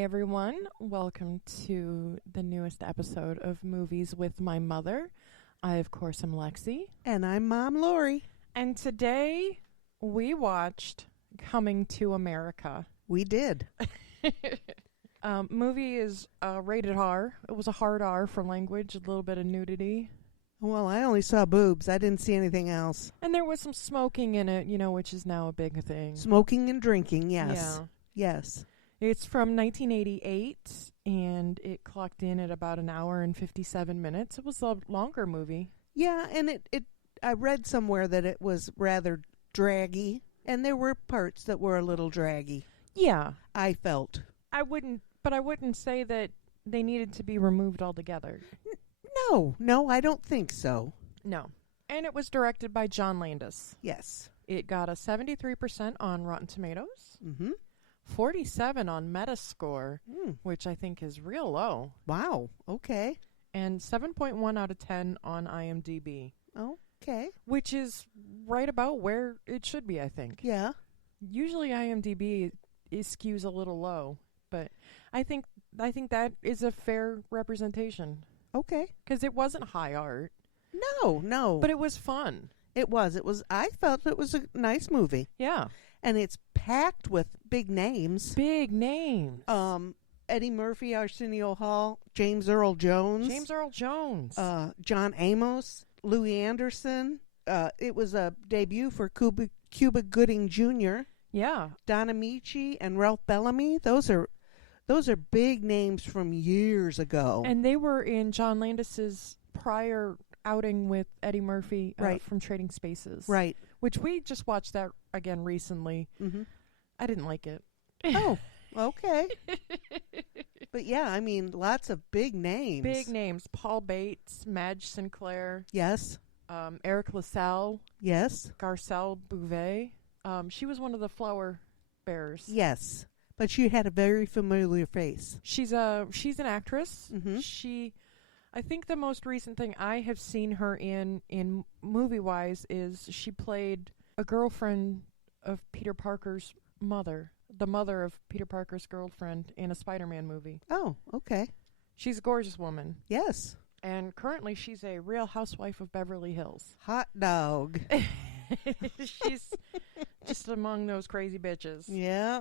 Hi, everyone. Welcome to the newest episode of Movies with My Mother. I, of course, am Lexi. And I'm Mom Lori. And today we watched Coming to America. We did. Movie is rated R. It was a hard R for language, a little bit of nudity. Well, I only saw boobs. I didn't see anything else. And there was some smoking in it, which is now a big thing. Smoking and drinking, yes. Yeah. Yes. It's from 1988, and it clocked in at about an hour and 57 minutes. It was a longer movie. Yeah, and I read somewhere that it was rather draggy, and there were parts that were a little draggy. Yeah. I felt. I wouldn't say that they needed to be removed altogether. No, I don't think so. No. And it was directed by John Landis. Yes. It got a 73% on Rotten Tomatoes. Mm-hmm. 47 on Metascore, which I think is real low. Wow. Okay. And 7.1 out of 10 on IMDb. Okay. Which is right about where it should be, I think. Yeah. Usually IMDb skews a little low, but I think that is a fair representation. Okay. Because it wasn't high art. No. But it was fun. It was. I felt it was a nice movie. Yeah. And it's packed with big names. Big names. Eddie Murphy, Arsenio Hall, James Earl Jones. John Amos, Louis Anderson. It was a debut for Cuba Gooding Jr. Yeah. Don Amici and Ralph Bellamy. Those are big names from years ago. And they were in John Landis's prior outing with Eddie Murphy right. from Trading Spaces. Right. Which we just watched that again recently. Mm-hmm. I didn't like it. Oh, okay. But yeah, I mean, lots of big names. Big names. Paul Bates, Madge Sinclair. Yes. Eric LaSalle. Yes. Garcelle Bouvet. She was one of the flower bearers. Yes. But she had a very familiar face. She's an actress. Mm-hmm. I think the most recent thing I have seen her in movie-wise is she played a girlfriend of Peter Parker's mother, the mother of Peter Parker's girlfriend in a Spider-Man movie. Oh, okay. She's a gorgeous woman. Yes. And currently she's a Real Housewife of Beverly Hills. Hot dog. She's just among those crazy bitches. Yeah.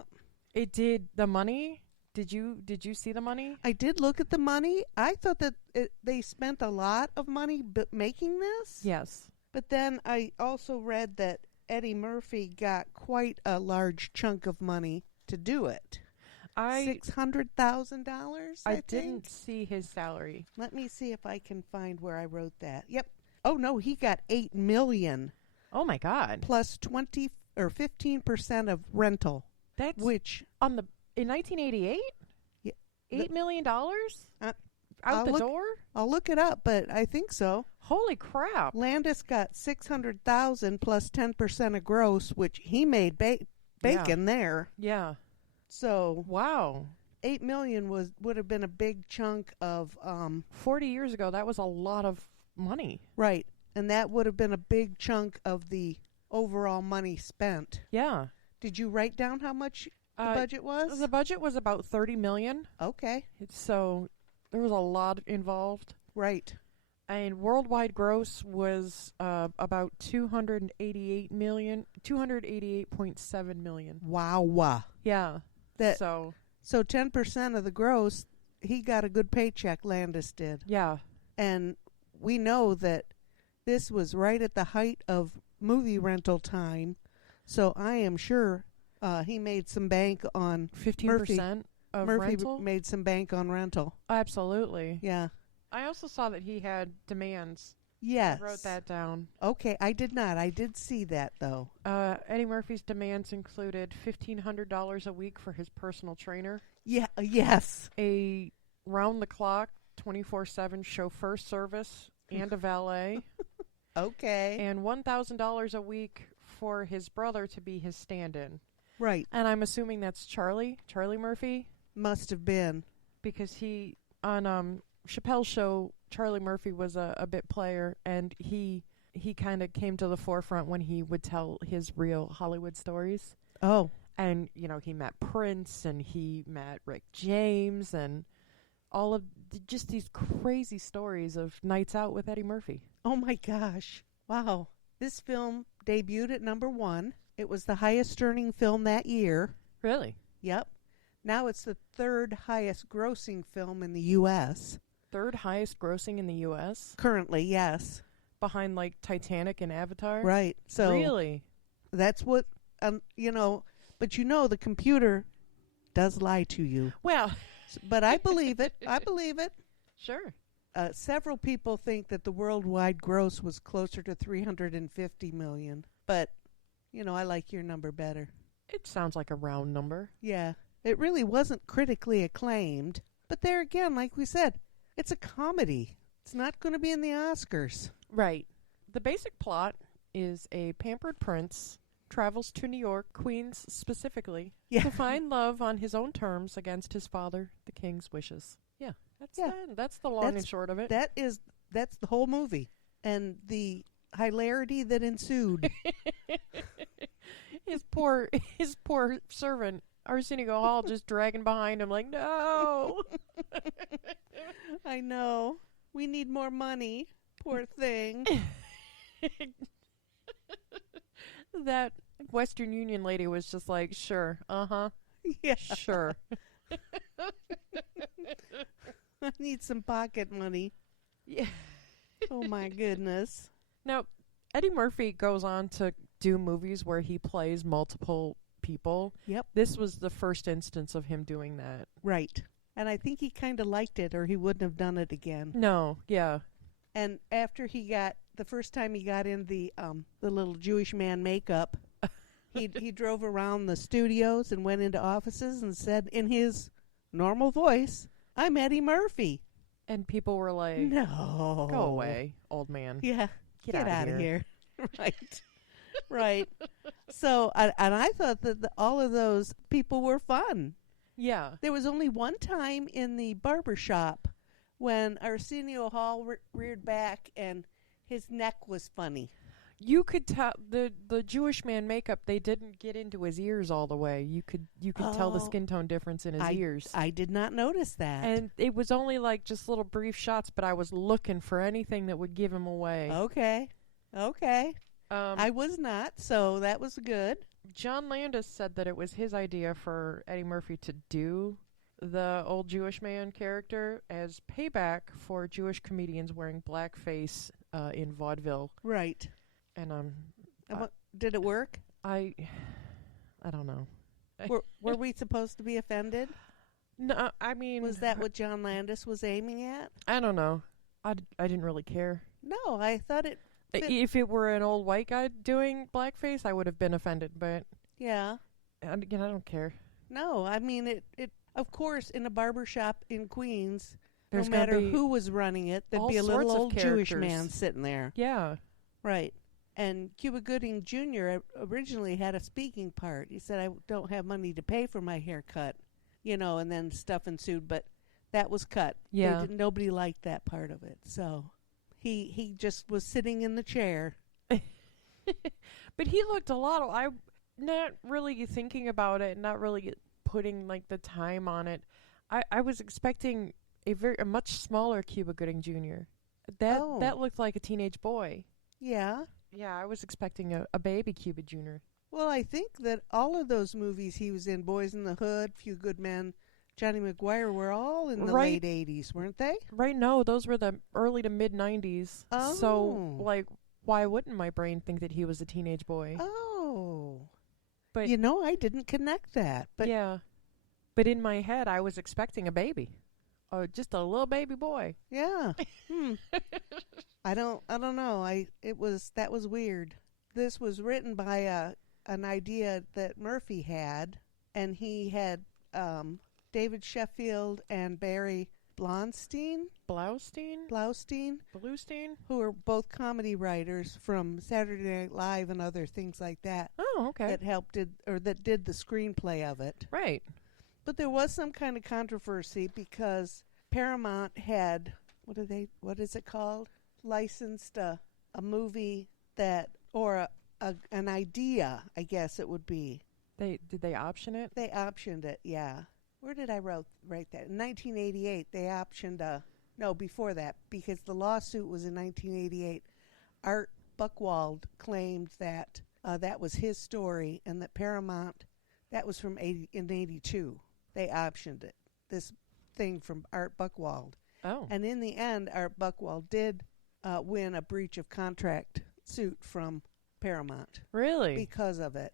It did the money. Did you see the money? I did look at the money. I thought that they spent a lot of money making this. Yes. But then I also read that Eddie Murphy got quite a large chunk of money to do it. $600,000, I think. Didn't see his salary. Let me see if I can find where I wrote that. Yep. Oh no, he got $8 million. Oh my God. Plus 20 or 15% of rental. That's which in 1988? Yeah, $8 million? Out the door? I'll look it up, but I think so. Holy crap. Landis got $600,000 plus 10% of gross, which he made bacon there. Yeah. So wow. $8 million would have been a big chunk of 40 years ago, that was a lot of money. Right. And that would have been a big chunk of the overall money spent. Yeah. Did you write down how much the budget was? The budget was about $30 million. Okay. So there was a lot involved. Right. And worldwide gross was about $288.7 million. Wow. Yeah. So 10% of the gross, he got a good paycheck, Landis did. Yeah. And we know that this was right at the height of movie rental time. So I am sure he made some bank on 15% of rental. Murphy made some bank on rental. Absolutely. Yeah. I also saw that he had demands. Yes. I wrote that down. Okay, I did not. I did see that, though. Eddie Murphy's demands included $1,500 a week for his personal trainer. Yeah. Yes. A round-the-clock, 24/7 chauffeur service and a valet. Okay. And $1,000 a week for his brother to be his stand-in. Right. And I'm assuming that's Charlie Murphy. Must have been. Because he, on Chappelle's show, Charlie Murphy was a bit player, and he kind of came to the forefront when he would tell his real Hollywood stories. Oh. And, he met Prince, and he met Rick James, and all of just these crazy stories of nights out with Eddie Murphy. Oh, my gosh. Wow. This film debuted at number 1. It was the highest earning film that year. Really? Yep. Now it's the 3rd highest grossing film in the U.S. 3rd highest grossing in the U.S.? Currently, yes. Behind, like, Titanic and Avatar? Right. So really? That's what, but the computer does lie to you. Well. But I believe it. I believe it. Sure. Several people think that the worldwide gross was closer to $350 million. But, I like your number better. It sounds like a round number. Yeah. It really wasn't critically acclaimed. But there again, like we said, it's a comedy. It's not going to be in the Oscars. Right. The basic plot is a pampered prince travels to New York, Queens specifically, to find love on his own terms against his father, the king's wishes. Yeah. That's the long and short of it. That's the whole movie. And the hilarity that ensued. His poor servant, Arsenio Hall, just dragging behind him like, no. I know. We need more money. Poor thing. That Western Union lady was just like, sure, yeah, sure. I need some pocket money. Yeah. Oh, my goodness. Now, Eddie Murphy goes on to do movies where he plays multiple people. Yep. This was the first instance of him doing that. Right. And I think he kind of liked it, or he wouldn't have done it again. No, yeah. And after the first time he got in the little Jewish man makeup, he drove around the studios and went into offices and said in his normal voice, "I'm Eddie Murphy." And people were like, "No. Go away, old man." Yeah. Get out of here. Right. Right. So, and I thought that all of those people were fun. Yeah. There was only one time in the barber shop when Arsenio Hall reared back and his neck was funny. You could tell the Jewish man makeup, they didn't get into his ears all the way. You could tell the skin tone difference in his ears. I did not notice that. And it was only like just little brief shots, but I was looking for anything that would give him away. Okay. I was not, so that was good. John Landis said that it was his idea for Eddie Murphy to do the old Jewish man character as payback for Jewish comedians wearing blackface in vaudeville. Right. And did it work? I don't know. Were we supposed to be offended? No, I mean, was that what John Landis was aiming at? I don't know. I didn't really care. No, I thought it. If it were an old white guy doing blackface, I would have been offended. But yeah, and again, I don't care. No, I mean it. Of course, in a barber shop in Queens, no matter who was running it, there'd be a little old Jewish man sitting there. Yeah, right. And Cuba Gooding Jr. originally had a speaking part. He said, "I don't have money to pay for my haircut," and then stuff ensued. But that was cut. Yeah, nobody liked that part of it. So he just was sitting in the chair. But he looked a lot. I'm not really thinking about it, not really putting like the time on it. I was expecting a much smaller Cuba Gooding Jr. That looked like a teenage boy. Yeah. Yeah, I was expecting a baby Cuba Jr. Well, I think that all of those movies he was in, Boys in the Hood, Few Good Men, Johnny McGuire, were all in the late 80s, weren't they? Right, no, those were the early to mid 90s. Oh. So, like, why wouldn't my brain think that he was a teenage boy? Oh. But I didn't connect that. But yeah. But in my head, I was expecting a baby. Oh, just a little baby boy. Yeah. I don't know. That was weird. This was written by an idea that Murphy had, and he had David Sheffield and Barry Blaustein, who are both comedy writers from Saturday Night Live and other things like that. Oh, okay. That did the screenplay of it. Right. But there was some kind of controversy because Paramount had what is it called? Licensed a movie an idea, I guess it would be, Did they option it? They optioned it, yeah. Where did I write that? In 1988, they optioned, no, before that, because the lawsuit was in 1988. Art Buchwald claimed that that was his story and that Paramount, that was in 82. They optioned it, this thing from Art Buchwald. Oh. And in the end, Art Buchwald did win a breach of contract suit from Paramount. Really? Because of it.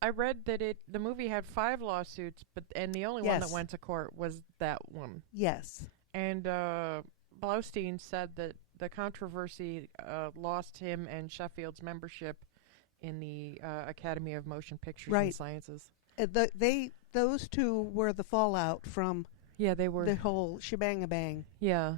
I read that the movie had 5 lawsuits, and the only one that went to court was that one. Yes. And Blaustein said that the controversy lost him and Sheffield's membership in the Academy of Motion Pictures and Sciences. Those two were the fallout from they were the whole shebang-a-bang. Yeah.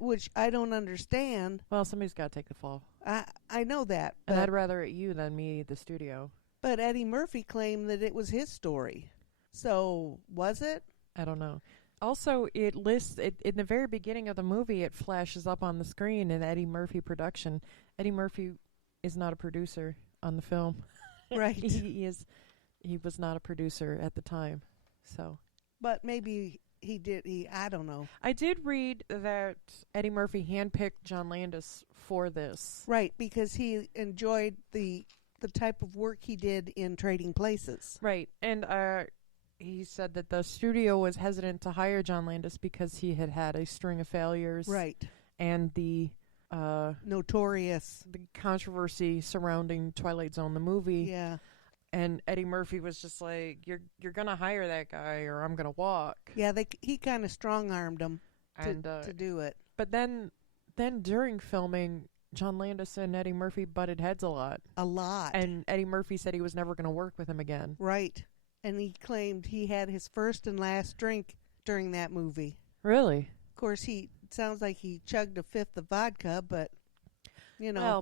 Which I don't understand. Well, somebody's got to take the fall. I know that. And I'd rather it you than me, the studio. But Eddie Murphy claimed that it was his story. So, was it? I don't know. Also, it lists, in the very beginning of the movie, it flashes up on the screen an Eddie Murphy production. Eddie Murphy is not a producer on the film. Right. He was not a producer at the time. So. But maybe he did, I don't know. I did read that Eddie Murphy handpicked John Landis for this. Right, because he enjoyed the type of work he did in Trading Places. Right, and he said that the studio was hesitant to hire John Landis because he had a string of failures. Right. And the notorious the controversy surrounding Twilight Zone the movie. Yeah. And Eddie Murphy was just like, "You're gonna hire that guy, or I'm gonna walk." Yeah, he kind of strong-armed him to do it. But then during filming, John Landis and Eddie Murphy butted heads a lot. A lot. And Eddie Murphy said he was never going to work with him again. Right. And he claimed he had his first and last drink during that movie. Really? Of course, sounds like he chugged a fifth of vodka, but,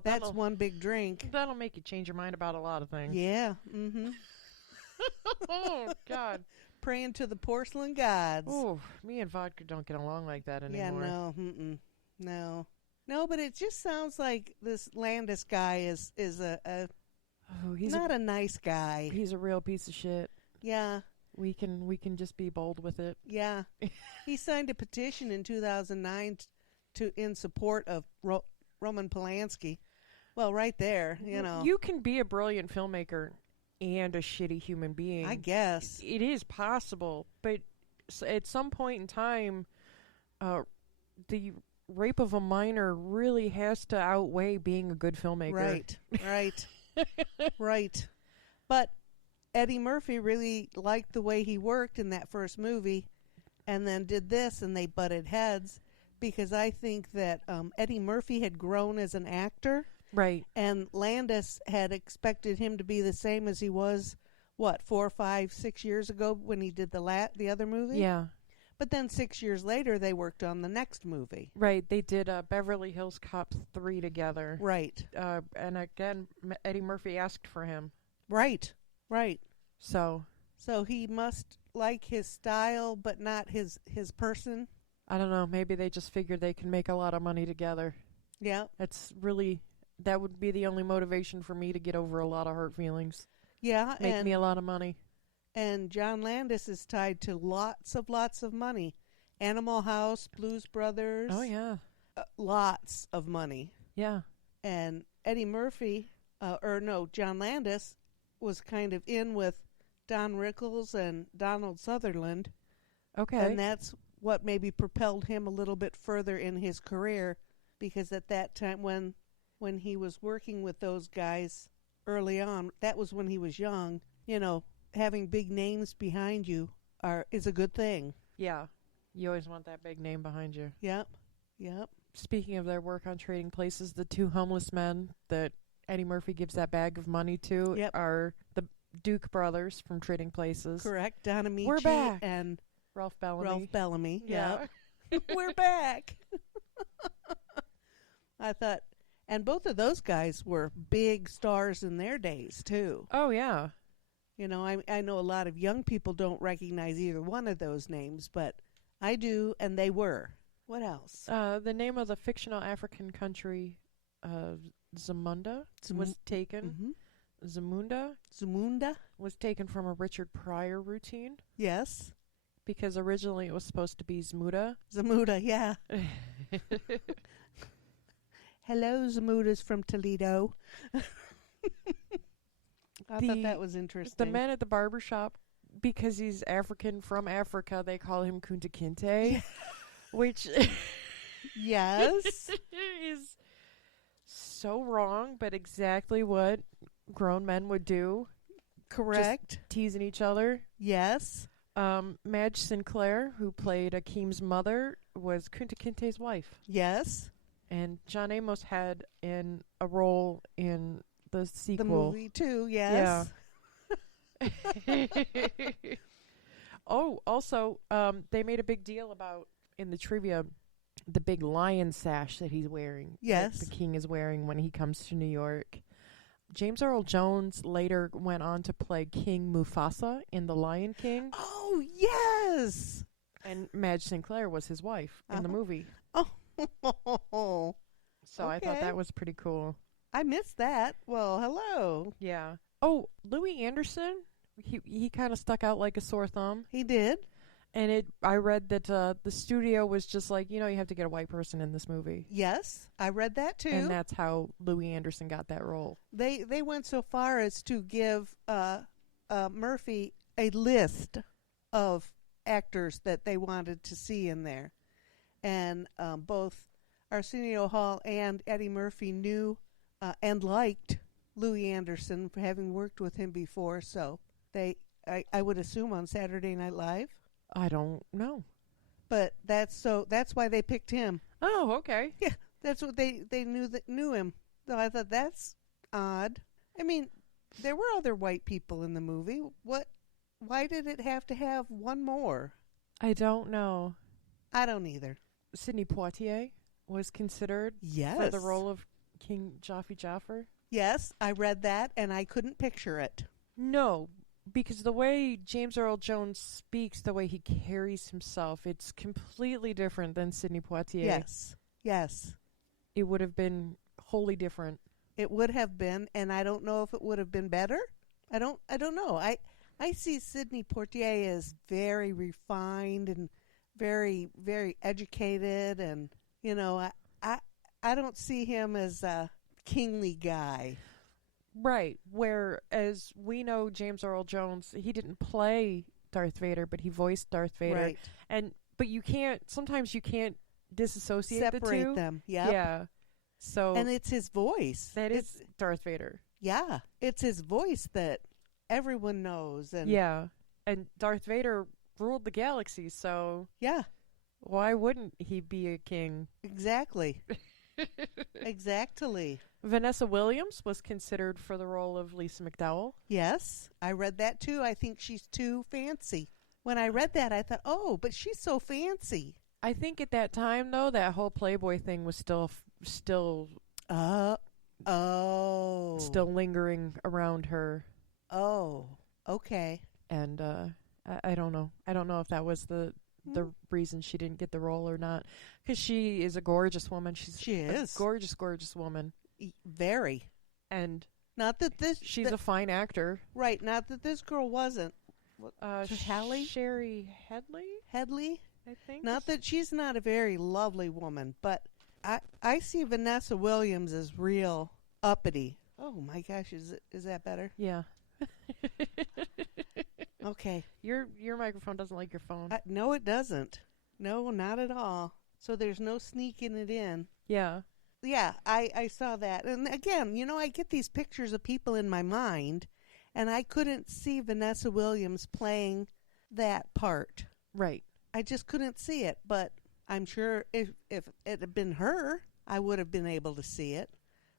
that's one big drink. That'll make you change your mind about a lot of things. Yeah. Mm-hmm. Oh, God. Praying to the porcelain gods. Oh, me and vodka don't get along like that anymore. Yeah, no. Mm-mm. No. No, but it just sounds like this Landis guy is he's not a nice guy. He's a real piece of shit. Yeah. We can just be bold with it. Yeah. He signed a petition in 2009 in support of Roman Polanski. Well, right there, You can be a brilliant filmmaker and a shitty human being. I guess. It is possible, but at some point in time, the rape of a minor really has to outweigh being a good filmmaker. Right. Right. But Eddie Murphy really liked the way he worked in that first movie and then did this, and they butted heads because I think that Eddie Murphy had grown as an actor. Right. And Landis had expected him to be the same as he was, 4, 5, 6 years ago when he did the other movie? Yeah. But then 6 years later, they worked on the next movie. Right. They did Beverly Hills Cop 3 together. Right. And again, Eddie Murphy asked for him. Right. So he must like his style, but not his person. I don't know. Maybe they just figured they can make a lot of money together. Yeah. That would be the only motivation for me to get over a lot of hurt feelings. Yeah. Make me a lot of money. And John Landis is tied to lots of money. Animal House, Blues Brothers. Oh, yeah. Lots of money. Yeah. And Eddie Murphy, John Landis was kind of in with Don Rickles and Donald Sutherland. Okay. And that's what maybe propelled him a little bit further in his career, because at that time when he was working with those guys early on, that was when he was young, having big names behind you is a good thing. Yeah. You always want that big name behind you. Yep. Speaking of their work on Trading Places, the 2 homeless men that Eddie Murphy gives that bag of money to are the Duke brothers from Trading Places. Correct. Don Amici. We're back. And Ralph Bellamy. Yeah. We're back. I thought, and both of those guys were big stars in their days, too. Oh, yeah. I know a lot of young people don't recognize either one of those names, but I do, and they were. What else? The name of the fictional African country, Zamunda, was taken. Zamunda was taken from a Richard Pryor routine. Yes. Because originally it was supposed to be Zamuda. Zamuda, yeah. Hello, Zamuda's from Toledo. I thought that was interesting. The man at the barbershop, because he's African from Africa, they call him Kunta Kinte, yeah. Which yes, is so wrong, but exactly what grown men would do. Correct. Just teasing each other. Yes. Madge Sinclair, who played Akeem's mother, was Kunta Kinte's wife. Yes. And John Amos had a role in the sequel. The movie, too, yes. Yeah. Oh, also, they made a big deal about, in the trivia, the big lion sash that he's wearing. Yes. That the king is wearing when he comes to New York. James Earl Jones later went on to play King Mufasa in The Lion King. Oh, yes! And Madge Sinclair was his wife in the movie. Oh. So okay. I thought that was pretty cool. I missed that. Well, hello. Yeah. Oh, Louis Anderson, he kind of stuck out like a sore thumb. He did. And I read that the studio was just like, you have to get a white person in this movie. Yes, I read that too. And that's how Louis Anderson got that role. They went so far as to give Murphy a list of actors that they wanted to see in there. And both Arsenio Hall and Eddie Murphy knew and liked Louis Anderson for having worked with him before. So I would assume on Saturday Night Live. I don't know. But that's why they picked him. Oh, okay. Yeah, that's what they knew him. So I thought that's odd. I mean, there were other white people in the movie. Why did it have to have one more? I don't know. I don't either. Sidney Poitier was considered for the role of King Jafar. Yes, I read that and I couldn't picture it. No, because the way James Earl Jones speaks, the way he carries himself, it's completely different than Sidney Poitier. Yes. Yes. It would have been wholly different. It would have been, and I don't know if it would have been better. I don't know. I see Sidney Poitier as very refined and very, very educated, and I don't see him as a kingly guy. Right, whereas we know James Earl Jones, he didn't play Darth Vader, but he voiced Darth Vader. Right. But sometimes you can't disassociate Separate the two. them, yep. Yeah. So and it's his voice. That is Darth Vader. Yeah, it's his voice that everyone knows. And yeah, and Darth Vader ruled the galaxy, so yeah. Why wouldn't he be a king? Exactly. Exactly. Vanessa Williams was considered for the role of Lisa McDowell. Yes, I read that too. I think she's too fancy. When I read that, I thought, oh, but she's so fancy. I think at that time, though, that whole Playboy thing was still lingering around her. Oh, okay. And I don't know. I don't know if that was the reason she didn't get the role or not. Because she is a gorgeous woman. She is a gorgeous, gorgeous woman. Very. And not that she's a fine actor. Right. Not that this girl wasn't. Sherry Headley, I think. Not that she's not a very lovely woman, but I see Vanessa Williams as real uppity. Oh my gosh, is that better? Yeah. Okay. Your microphone doesn't like your phone. No, it doesn't. No, not at all. So there's no sneaking it in. Yeah. Yeah, I saw that. And again, I get these pictures of people in my mind, and I couldn't see Vanessa Williams playing that part. Right. I just couldn't see it, but I'm sure if it had been her, I would have been able to see it.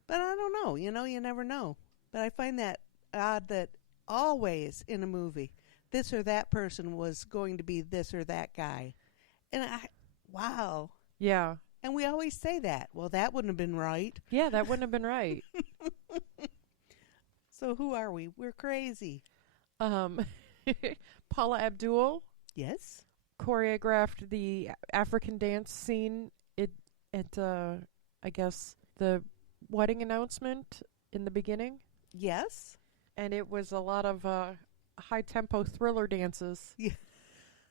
But I don't know. You never know. But I find that odd that always in a movie, this or that person was going to be this or that guy. And wow. Yeah. And we always say that. Well, that wouldn't have been right. Yeah, that wouldn't have been right. So who are we? We're crazy. Paula Abdul. Yes. Choreographed the African dance scene at I guess the wedding announcement in the beginning. Yes. And it was a lot of high-tempo thriller dances. Yeah.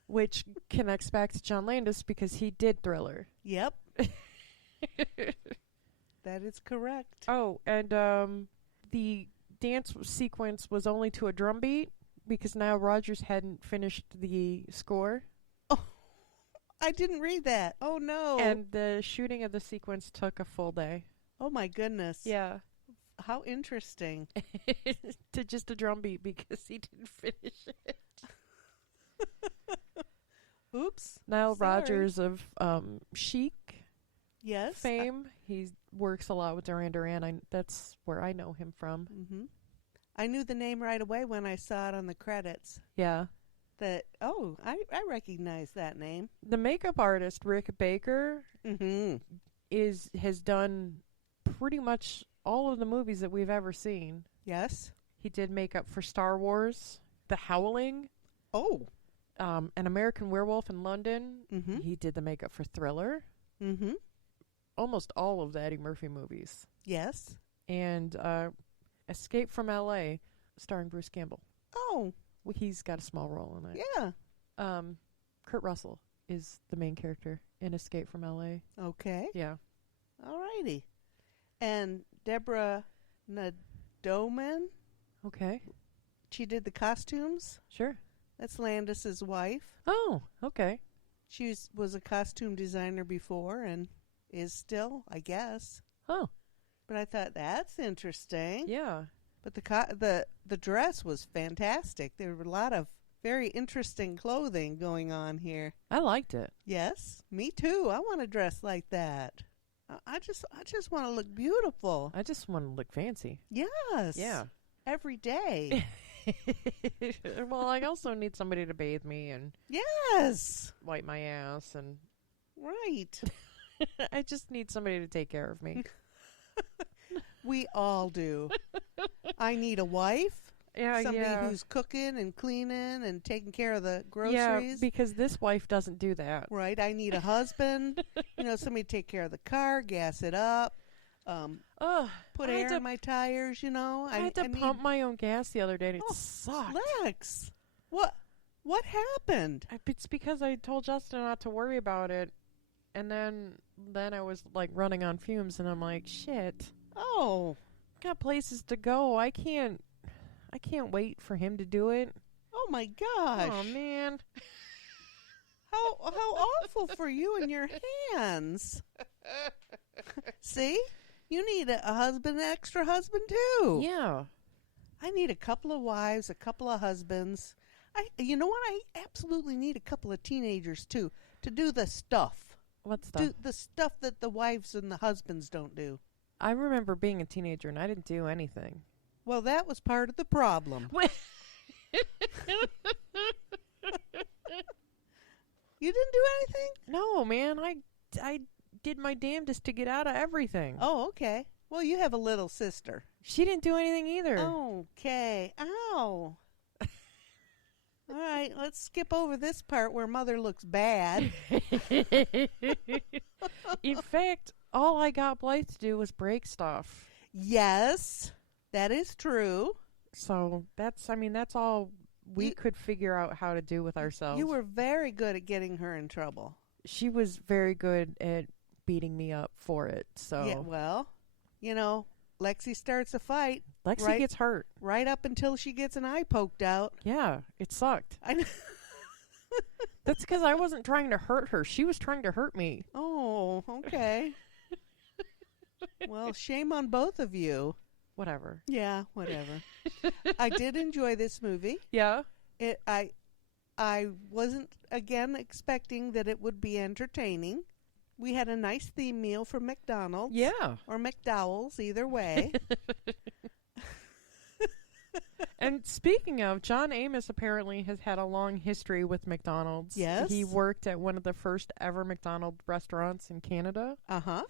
Which connects back to John Landis because he did Thriller. Yep. That is correct. Oh, and the dance sequence was only to a drum beat because Nile Rodgers hadn't finished the score. Oh, I didn't read that. Oh, no. And the shooting of the sequence took a full day. Oh, my goodness. Yeah. How interesting. To just a drum beat because he didn't finish it. Oops. Nile Rodgers of Chic yes fame. He works a lot with Duran Duran. That's where I know him from. Mm-hmm. I knew the name right away when I saw it on the credits. Yeah. I recognize that name. The makeup artist, Rick Baker, mm-hmm. has done pretty much all of the movies that we've ever seen. Yes. He did makeup for Star Wars, The Howling. Oh. An American Werewolf in London. Mm-hmm. He did the makeup for Thriller. Mm-hmm. Almost all of the Eddie Murphy movies. Yes. And Escape from L.A., starring Bruce Campbell. Oh. Well, he's got a small role in it. Yeah. Kurt Russell is the main character in Escape from L.A. Okay. Yeah. All righty. And Deborah Nadoman. Okay. She did the costumes. Sure. That's Landis's wife. Oh, okay. She was a costume designer before and is still, I guess. Oh. But I thought that's interesting. Yeah. But the dress was fantastic. There were a lot of very interesting clothing going on here. I liked it. Yes, me too. I want to dress like that. I just want to look beautiful. I just want to look fancy. Yes. Yeah. Every day. Well, I also need somebody to bathe me and yes, wipe my ass and right. I just need somebody to take care of me. We all do. I need a wife. Yeah, somebody yeah. who's cooking and cleaning and taking care of the groceries. Yeah, because this wife doesn't do that. Right. I need a husband. Somebody to take care of the car, gas it up. Put air in my tires, I had to pump my own gas the other day and it sucked. Lex, what happened? It's because I told Justin not to worry about it. And then I was like running on fumes and I'm like, shit. Oh. Got places to go. I can't wait for him to do it. Oh my gosh. Oh man. How awful for you and your hands. See? You need a husband, an extra husband too. Yeah. I need a couple of wives, a couple of husbands. You know what? I absolutely need a couple of teenagers too to do the stuff. What stuff? Do the stuff that the wives and the husbands don't do. I remember being a teenager and I didn't do anything. Well, that was part of the problem. You didn't do anything? No, man. I did my damnedest to get out of everything. Oh, okay. Well, you have a little sister. She didn't do anything either. Okay. Ow. All right, let's skip over this part where Mother looks bad. In fact, all I got Blythe to do was break stuff. Yes, that is true. So that's all we could figure out how to do with ourselves. You were very good at getting her in trouble. She was very good at beating me up for it. So yeah, well, Lexi starts a fight. Lexi gets hurt. Right up until she gets an eye poked out. Yeah, it sucked. I know. That's because I wasn't trying to hurt her. She was trying to hurt me. Oh, okay. Well, shame on both of you. Whatever. Yeah, whatever. I did enjoy this movie. Yeah. I wasn't, again, expecting that it would be entertaining. We had a nice theme meal from McDonald's. Yeah. Or McDowell's, either way. And speaking of, John Amos apparently has had a long history with McDonald's. Yes. He worked at one of the first ever McDonald's restaurants in Canada. Uh-huh.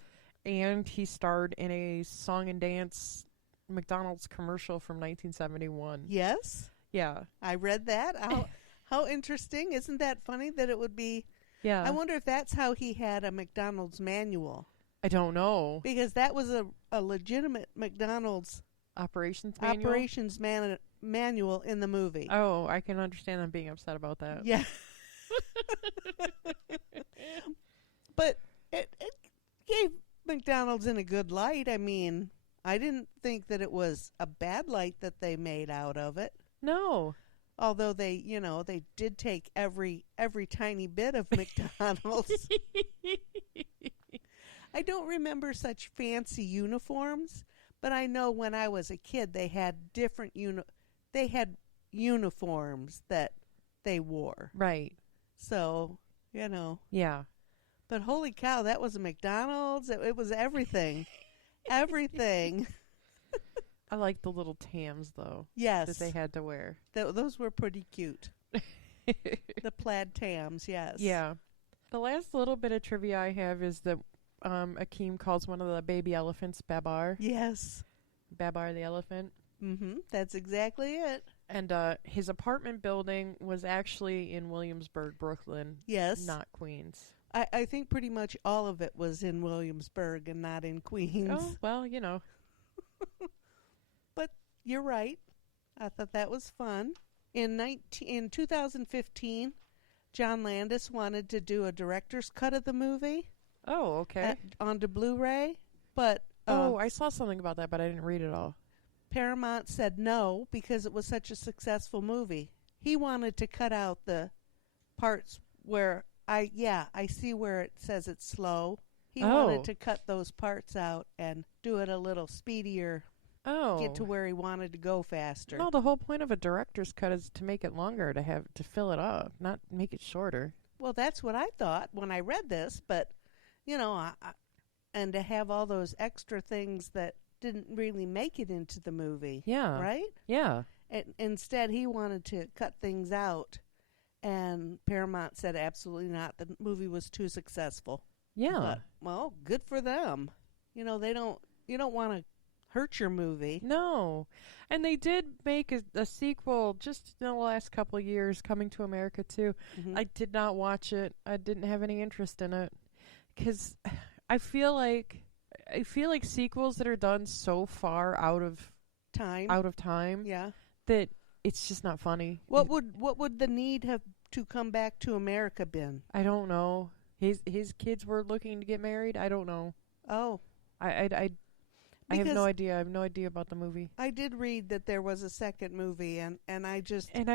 And he starred in a song and dance McDonald's commercial from 1971. Yes. Yeah. I read that. How interesting. Isn't that funny that it would be? Yeah. I wonder if that's how he had a McDonald's manual. I don't know. Because that was a legitimate McDonald's manual in the movie. Oh, I can understand them being upset about that. Yeah. But it gave McDonald's in a good light. I mean, I didn't think that it was a bad light that they made out of it. No. Although they did take every tiny bit of McDonald's. I don't remember such fancy uniforms, but I know when I was a kid they had different uniforms that they wore. Right. So, Yeah. But holy cow, that was a McDonald's. It was everything. Everything. I like the little Tams, though. Yes. That they had to wear. Those were pretty cute. The plaid Tams, yes. Yeah. The last little bit of trivia I have is that Akeem calls one of the baby elephants Babar. Yes. Babar the elephant. Mm-hmm. That's exactly it. And his apartment building was actually in Williamsburg, Brooklyn. Yes. Not Queens. I think pretty much all of it was in Williamsburg and not in Queens. Oh, well, But you're right. I thought that was fun. In 2015, John Landis wanted to do a director's cut of the movie. Oh, okay. Onto Blu-ray. But I saw something about that, but I didn't read it all. Paramount said no because it was such a successful movie. He wanted to cut out the parts where I see where it says it's slow. He wanted to cut those parts out and do it a little speedier. Oh. Get to where he wanted to go faster. No, the whole point of a director's cut is to make it longer, to fill it up, not make it shorter. Well, that's what I thought when I read this, but and to have all those extra things that didn't really make it into the movie. Yeah. Right? Yeah. And instead, he wanted to cut things out, and Paramount said absolutely not. The movie was too successful. Yeah. But, well, good for them. You don't want to hurt your movie. No. And they did make a sequel just in the last couple of years, Coming to America too. Mm-hmm. I did not watch it. I didn't have any interest in it because I feel like sequels that are done so far out of time, yeah, that it's just not funny. What would the need have to come back to America been? I don't know. His kids were looking to get married. I don't know. Oh, I have no idea. I have no idea about the movie. I did read that there was a second movie, and I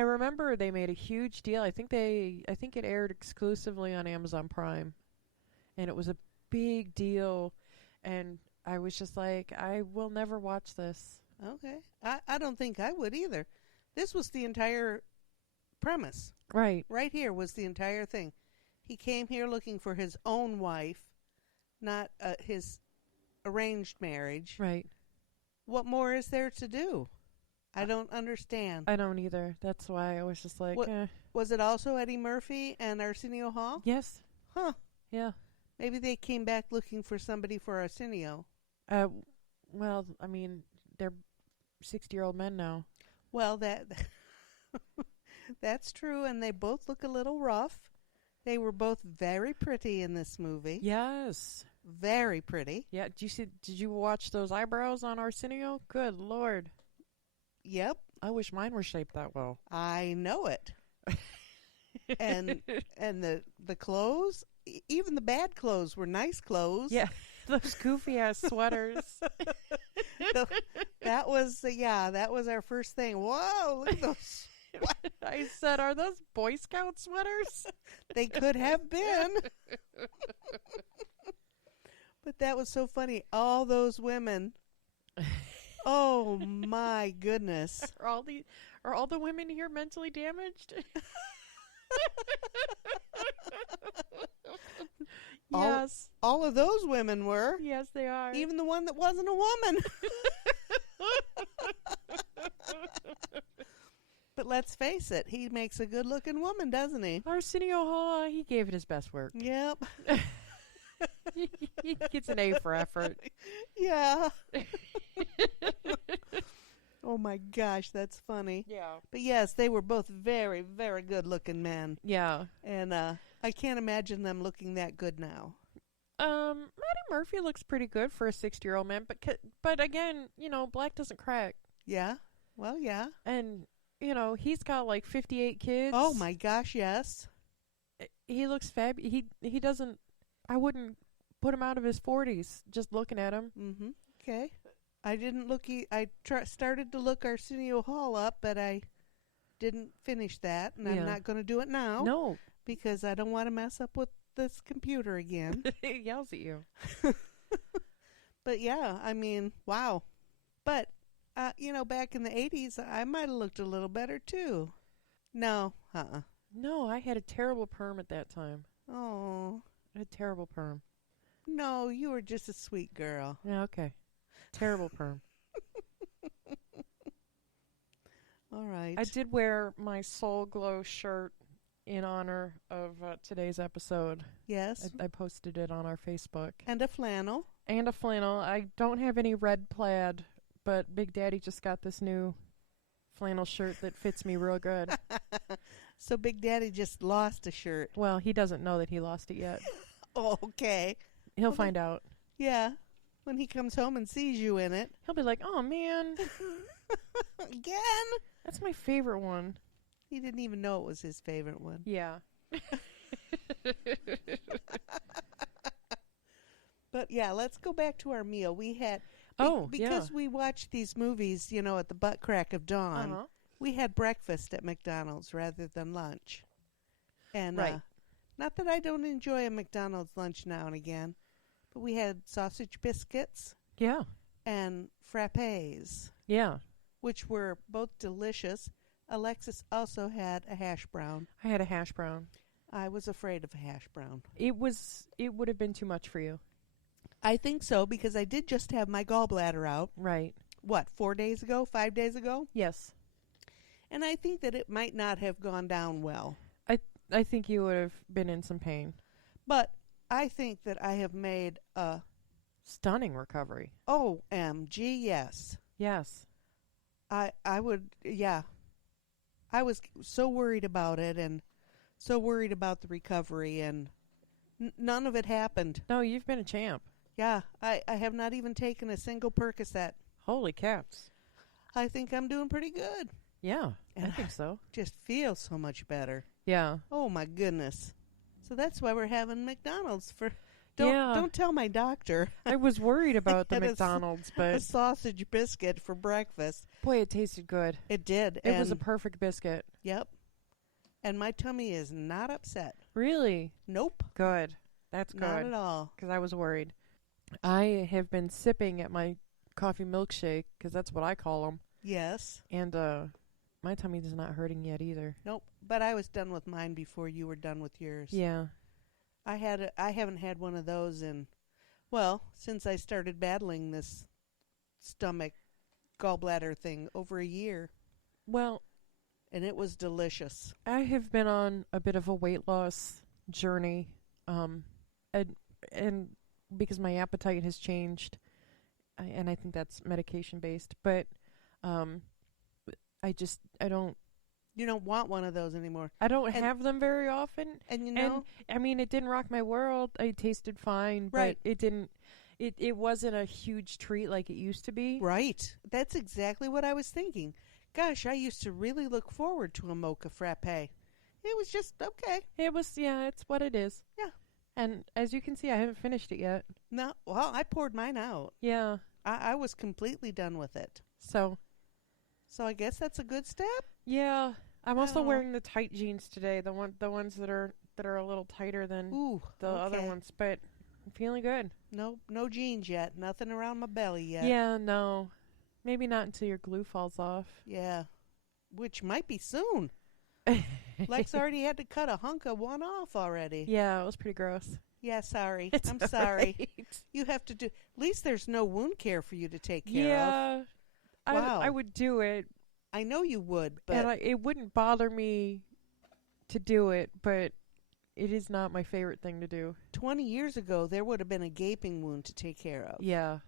remember they made a huge deal. I think it aired exclusively on Amazon Prime, and it was a big deal. And I was just like, I will never watch this. Okay, I don't think I would either. This was the entire premise. Right here was the entire thing. He came here looking for his own wife, not his arranged marriage. Right. What more is there to do? I don't understand. I don't either. That's why I was just like, Was it also Eddie Murphy and Arsenio Hall? Yes. Huh. Yeah. Maybe they came back looking for somebody for Arsenio. Well, I mean, they're 60-year-old men now. Well, that's true, and they both look a little rough. They were both very pretty in this movie. Yes. Very pretty. Yeah, did you watch those eyebrows on Arsenio? Good Lord. Yep. I wish mine were shaped that well. I know it. and the clothes, even the bad clothes were nice clothes. Yeah, those goofy ass sweaters. That was our first thing. Whoa, look at those. What? I said, are those Boy Scout sweaters? They could have been. But that was so funny. All those women. Oh my goodness. Are all the women here mentally damaged? Yes. All of those women were. Yes, they are. Even the one that wasn't a woman. But let's face it, he makes a good-looking woman, doesn't he? Arsenio Hall, he gave it his best work. Yep. He gets an A for effort. Yeah. Oh my gosh, that's funny. Yeah. But yes, they were both very, very good-looking men. Yeah. And I can't imagine them looking that good now. Eddie Murphy looks pretty good for a 60-year-old man, but again, black doesn't crack. Yeah. Well, yeah. And, he's got like 58 kids. Oh my gosh, yes. He looks he doesn't, I wouldn't put him out of his 40s just looking at him. Mm-hmm. Okay. I didn't look, started to look Arsenio Hall up, but I didn't finish that, and I'm not going to do it now. No. Because I don't want to mess up with this computer again. It yells at you. But yeah, I mean, wow. But, back in the 80s, I might have looked a little better too. No, No, I had a terrible perm at that time. Oh. I had a terrible perm. No, you were just a sweet girl. Yeah, okay. Terrible perm. All right. I did wear my Soul Glow shirt in honor of today's episode. Yes. I posted it on our Facebook. And a flannel. I don't have any red plaid, but Big Daddy just got this new flannel shirt that fits me real good. So Big Daddy just lost a shirt. Well, he doesn't know that he lost it yet. Oh, okay. He'll find out. Yeah. When he comes home and sees you in it. He'll be like, oh, man. Again? That's my favorite one. He didn't even know it was his favorite one. Yeah. But yeah, let's go back to our meal. We had because we watched these movies, at the butt crack of dawn. Uh-huh. We had breakfast at McDonald's rather than lunch. And right. Not that I don't enjoy a McDonald's lunch now and again, but we had sausage biscuits. Yeah. And frappes. Yeah. Which were both delicious. Alexis also had a hash brown. I had a hash brown. I was afraid of a hash brown. It would have been too much for you. I think so, because I did just have my gallbladder out. Right. What, 4 days ago? 5 days ago? Yes. And I think that it might not have gone down well. I think you would have been in some pain. But I think that I have made a stunning recovery. OMG, yes. Yes. I would, yeah. I was so worried about it and so worried about the recovery, and none of it happened. No, you've been a champ. Yeah, I have not even taken a single Percocet. Holy caps. I think I'm doing pretty good. Yeah, and I think so. Just feel so much better. Yeah. Oh, my goodness. So that's why we're having McDonald's for... Don't tell my doctor. I was worried about the McDonald's, but... A sausage biscuit for breakfast. Boy, it tasted good. It did. It was a perfect biscuit. Yep. And my tummy is not upset. Really? Nope. Good. That's good. Not at all. Because I was worried. I have been sipping at my coffee milkshake, because that's what I call them. Yes. And my tummy is not hurting yet either. Nope. But I was done with mine before you were done with yours. Yeah. I haven't had one of those since I started battling this stomach gallbladder thing over a year. Well, and it was delicious. I have been on a bit of a weight loss journey, and because my appetite has changed, and I think that's medication based, but I don't. You don't want one of those anymore. I don't have them very often. And I mean, it didn't rock my world. It tasted fine, right. But it didn't. It wasn't a huge treat like it used to be. Right. That's exactly what I was thinking. Gosh, I used to really look forward to a mocha frappe. It was just okay. It was, it's what it is. Yeah. And as you can see, I haven't finished it yet. No, well, I poured mine out. Yeah. I was completely done with it. So I guess that's a good step. Yeah. I'm also wearing the tight jeans today, the ones that are a little tighter than the other ones, but I'm feeling good. No jeans yet. Nothing around my belly yet. Yeah, no. Maybe not until your glue falls off. Yeah. Which might be soon. Lex already had to cut a hunk of one off already. Yeah, it was pretty gross. Yeah, sorry. It's I'm sorry. Right. You have to do... At least there's no wound care for you to take care of. Yeah. Wow. I would do it. I know you would, but... And it wouldn't bother me to do it, but it is not my favorite thing to do. 20 years ago, there would have been a gaping wound to take care of. Yeah.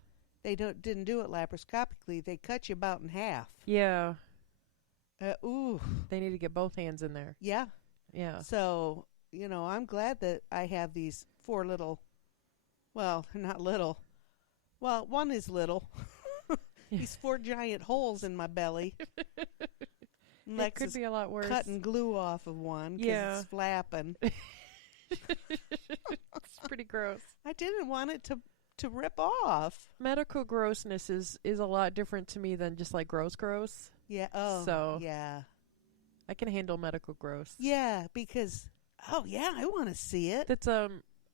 They didn't do it laparoscopically. They cut you about in half. Yeah. Ooh. They need to get both hands in there. Yeah. Yeah. So, I'm glad that I have these 4 little Well, they're not little. Well, one is little. He's 4 giant holes in my belly. It could be a lot worse. Cutting glue off of one because it's flapping. It's pretty gross. I didn't want it to rip off. Medical grossness is a lot different to me than just like gross. Yeah. Oh. So yeah. I can handle medical gross. Yeah, because I want to see it. That's a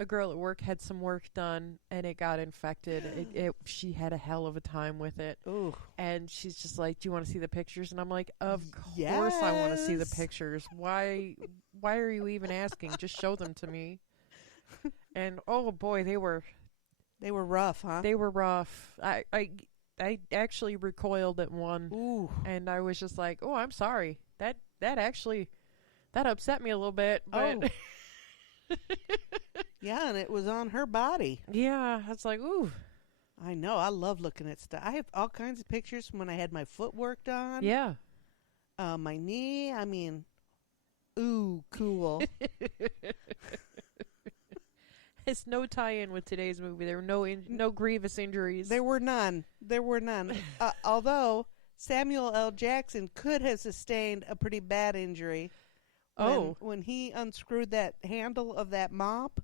girl at work had some work done and it got infected. She had a hell of a time with it. Ooh. And she's just like, "Do you want to see the pictures?" And I'm like, "Of course I want to see the pictures. Why are you even asking? Just show them to me." And oh boy, they were rough, huh? They were rough. I actually recoiled at one. Ooh. And I was just like, "Oh, I'm sorry. That actually upset me a little bit." But oh. Yeah, and it was on her body. Yeah, it's like, ooh. I know. I love looking at stuff. I have all kinds of pictures from when I had my foot worked on. Yeah. My knee. I mean, ooh, cool. It's no tie-in with today's movie. There were no grievous injuries. There were none. Although Samuel L. Jackson could have sustained a pretty bad injury. When he unscrewed that handle of that mop,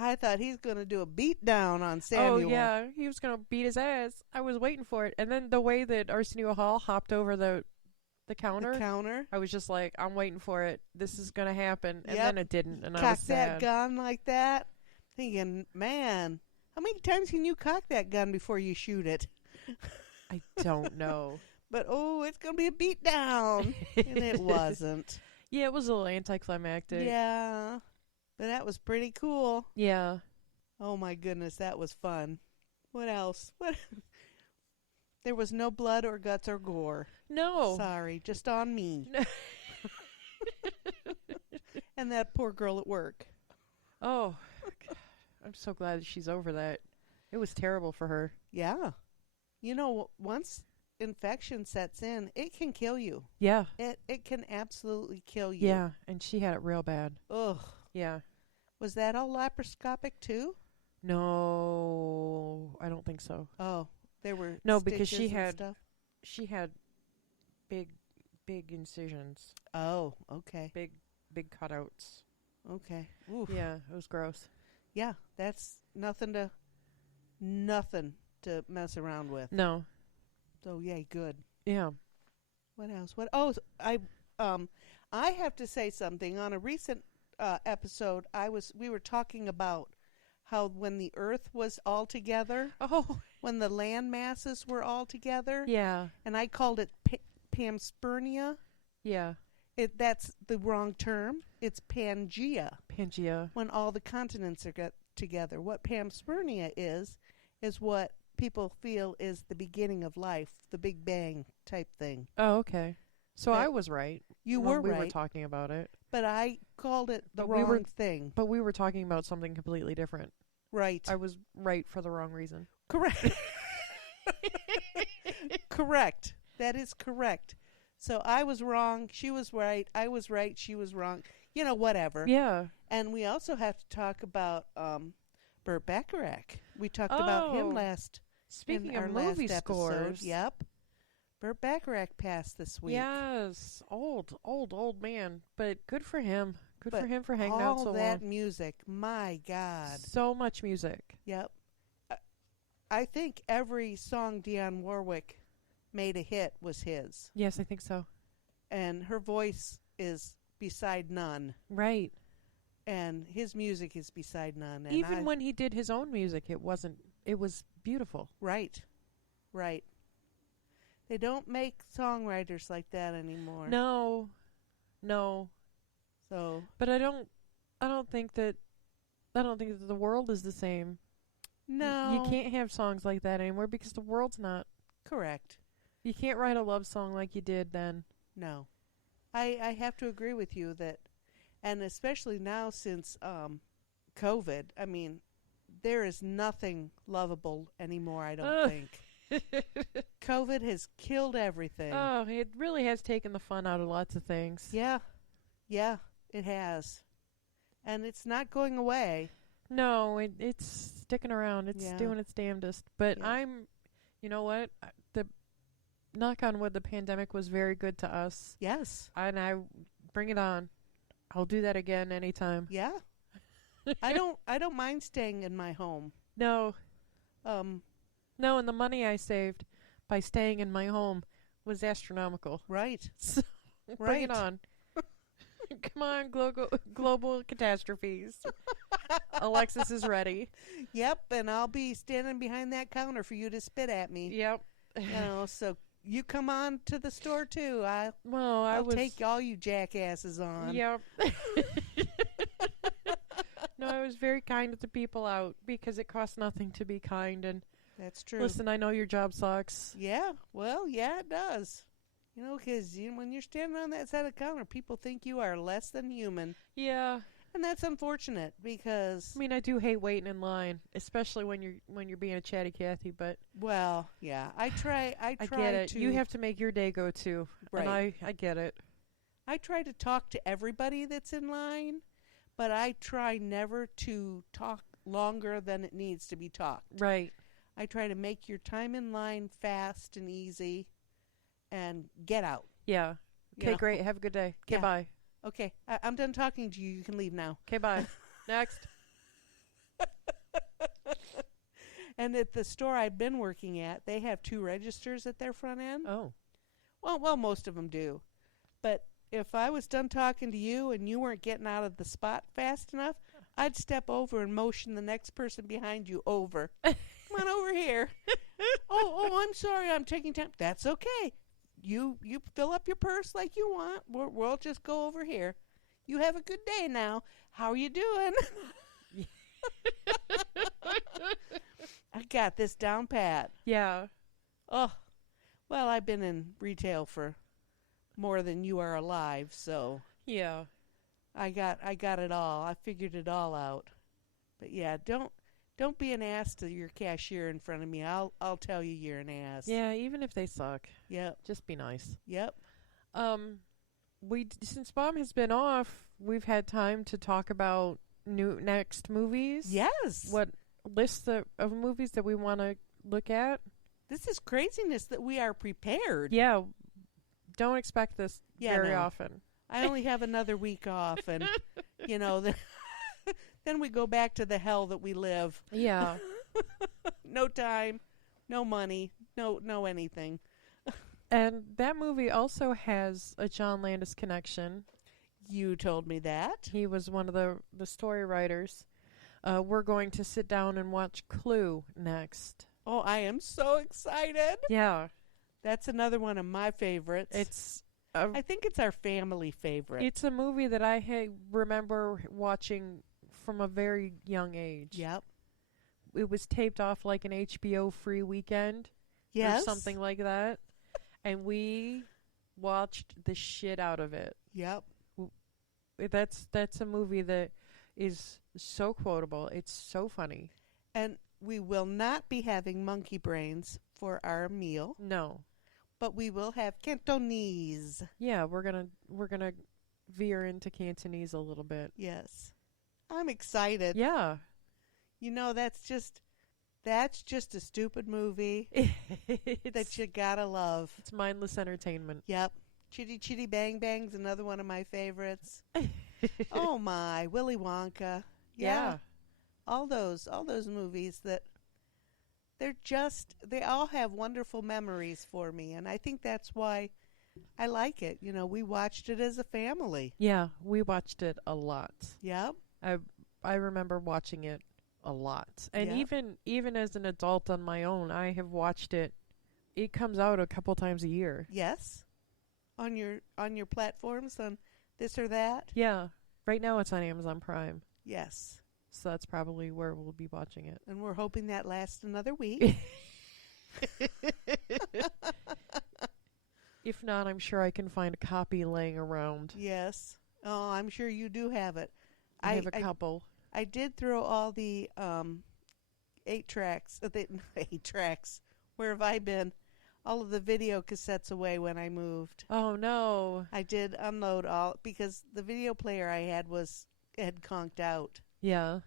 I thought he's going to do a beat down on Samuel. Oh, yeah. He was going to beat his ass. I was waiting for it. And then the way that Arsenio Hall hopped over the counter. I was just like, I'm waiting for it. This is going to happen. And then it didn't. And I was sad. Cock that gun like that. Thinking, man, how many times can you cock that gun before you shoot it? I don't know. But, it's going to be a beat down. And it wasn't. Yeah, it was a little anticlimactic. Yeah. But that was pretty cool. Yeah. Oh, my goodness. That was fun. What else? There was no blood or guts or gore. No. Sorry. Just on me. And that poor girl at work. Oh, I'm so glad she's over that. It was terrible for her. Yeah. You know, once infection sets in, it can kill you. Yeah. It can absolutely kill you. Yeah, and she had it real bad. Ugh. Yeah. Was that all laparoscopic too? No, I don't think so. Oh, there were because she had stuff? She had big incisions. Oh, okay. Big cutouts. Okay. Oof. Yeah, it was gross. Yeah, that's nothing to mess around with. No. So yay, good. Yeah. What else? I have to say something. On a recent episode, we were talking about how when the Earth was all together, when the land masses were all together, yeah, and I called it Panspermia. Yeah. That's the wrong term. It's Pangea. Pangea. When all the continents are together. What Panspermia is what people feel is the beginning of life, the Big Bang type thing. Oh, okay. So I was right. You were right. We were talking about it. But I called it the wrong thing. But we were talking about something completely different. Right. I was right for the wrong reason. Correct. Correct. That is correct. So I was wrong. She was right. I was right. She was wrong. You know, whatever. Yeah. And we also have to talk about Burt Bacharach. We talked about him last. Speaking of movie scores. Yep. Burt Bacharach passed this week. Yes. Old man. But good for him. Good for him for hanging out so long. All that music. My God. So much music. Yep. I think every song Dionne Warwick made a hit was his. Yes, I think so. And her voice is beside none. Right. And his music is beside none. And even when he did his own music, it was beautiful. Right. Right. They don't make songwriters like that anymore. No. So, but I don't think that the world is the same. No. You can't have songs like that anymore because the world's not. Correct. You can't write a love song like you did then. No. I have to agree with you that, and especially now since COVID, I mean, there is nothing lovable anymore, I don't think. COVID has killed everything. Oh, it really has taken the fun out of lots of things. Yeah. Yeah, it has. And it's not going away. No, it's sticking around. It's doing its damnedest. But you know what? The knock on wood, the pandemic was very good to us. Yes. And I bring it on. I'll do that again anytime. Yeah. I don't mind staying in my home. No. No, and the money I saved by staying in my home was astronomical. Right. So bring it on. Come on, global catastrophes. Alexis is ready. Yep, and I'll be standing behind that counter for you to spit at me. Yep. So you come on to the store too. I'll take all you jackasses on. Yep. No, I was very kind to the people out because it costs nothing to be kind. And that's true. Listen, I know your job sucks. Yeah, well, yeah, it does. Because when you're standing on that side of the counter, people think you are less than human. Yeah. And that's unfortunate because I mean, I do hate waiting in line, especially when you're being a chatty Cathy, but well, yeah. I try get it. You have to make your day go too. Right. And I get it. I try to talk to everybody that's in line, but I try never to talk longer than it needs to be talked. Right. I try to make your time in line fast and easy and get out. Yeah. Okay, great. Have a good day. Okay, bye. Okay, I'm done talking to you. You can leave now. Okay, bye. Next. And at the store I've been working at, they have 2 registers at their front end. Oh. Well, most of them do. But if I was done talking to you and you weren't getting out of the spot fast enough, I'd step over and motion the next person behind you over. Come on over here. Oh, I'm sorry. I'm taking time. That's okay. You fill up your purse like you want. We'll just go over here. You have a good day now. How are you doing? I got this down pat. Yeah. Oh, well, I've been in retail for more than you are alive, so yeah, I got it all. I figured it all out. But yeah, don't be an ass to your cashier in front of me. I'll tell you you're an ass. Yeah, even if they suck. Yep. Just be nice. Yep. Since Mom has been off, we've had time to talk about next movies. Yes. What lists of movies that we want to look at. This is craziness that we are prepared. Yeah. Don't expect this very often. I only have another week off, and then we go back to the hell that we live. Yeah. No time, no money, no anything. And that movie also has a John Landis connection. You told me that. He was one of the story writers. We're going to sit down and watch Clue next. Oh, I am so excited. Yeah. That's another one of my favorites. I think it's our family favorite. It's a movie that I remember watching from a very young age. Yep. It was taped off like an HBO free weekend. Yes. Or something like that. And we watched the shit out of it. Yep. That's a movie that is so quotable. It's so funny. And we will not be having monkey brains for our meal. No. But we will have Cantonese. Yeah, we're gonna veer into Cantonese a little bit. Yes. I'm excited. Yeah. That's just a stupid movie that you gotta love. It's mindless entertainment. Yep. Chitty Chitty Bang Bang's another one of my favorites. Oh my, Willy Wonka. Yeah. All those movies that they all have wonderful memories for me, and I think that's why I like it. We watched it as a family. Yeah, we watched it a lot. Yep. I remember watching it a lot. And even as an adult on my own, I have watched it. It comes out a couple times a year. Yes. On your platforms, on this or that? Yeah. Right now it's on Amazon Prime. Yes. So that's probably where we'll be watching it. And we're hoping that lasts another week. If not, I'm sure I can find a copy laying around. Yes. Oh, I'm sure you do have it. I have a couple. I did throw all the 8 tracks. 8 tracks. Where have I been? All of the video cassettes away when I moved. Oh, no. I did unload all because the video player I had had conked out. Yeah.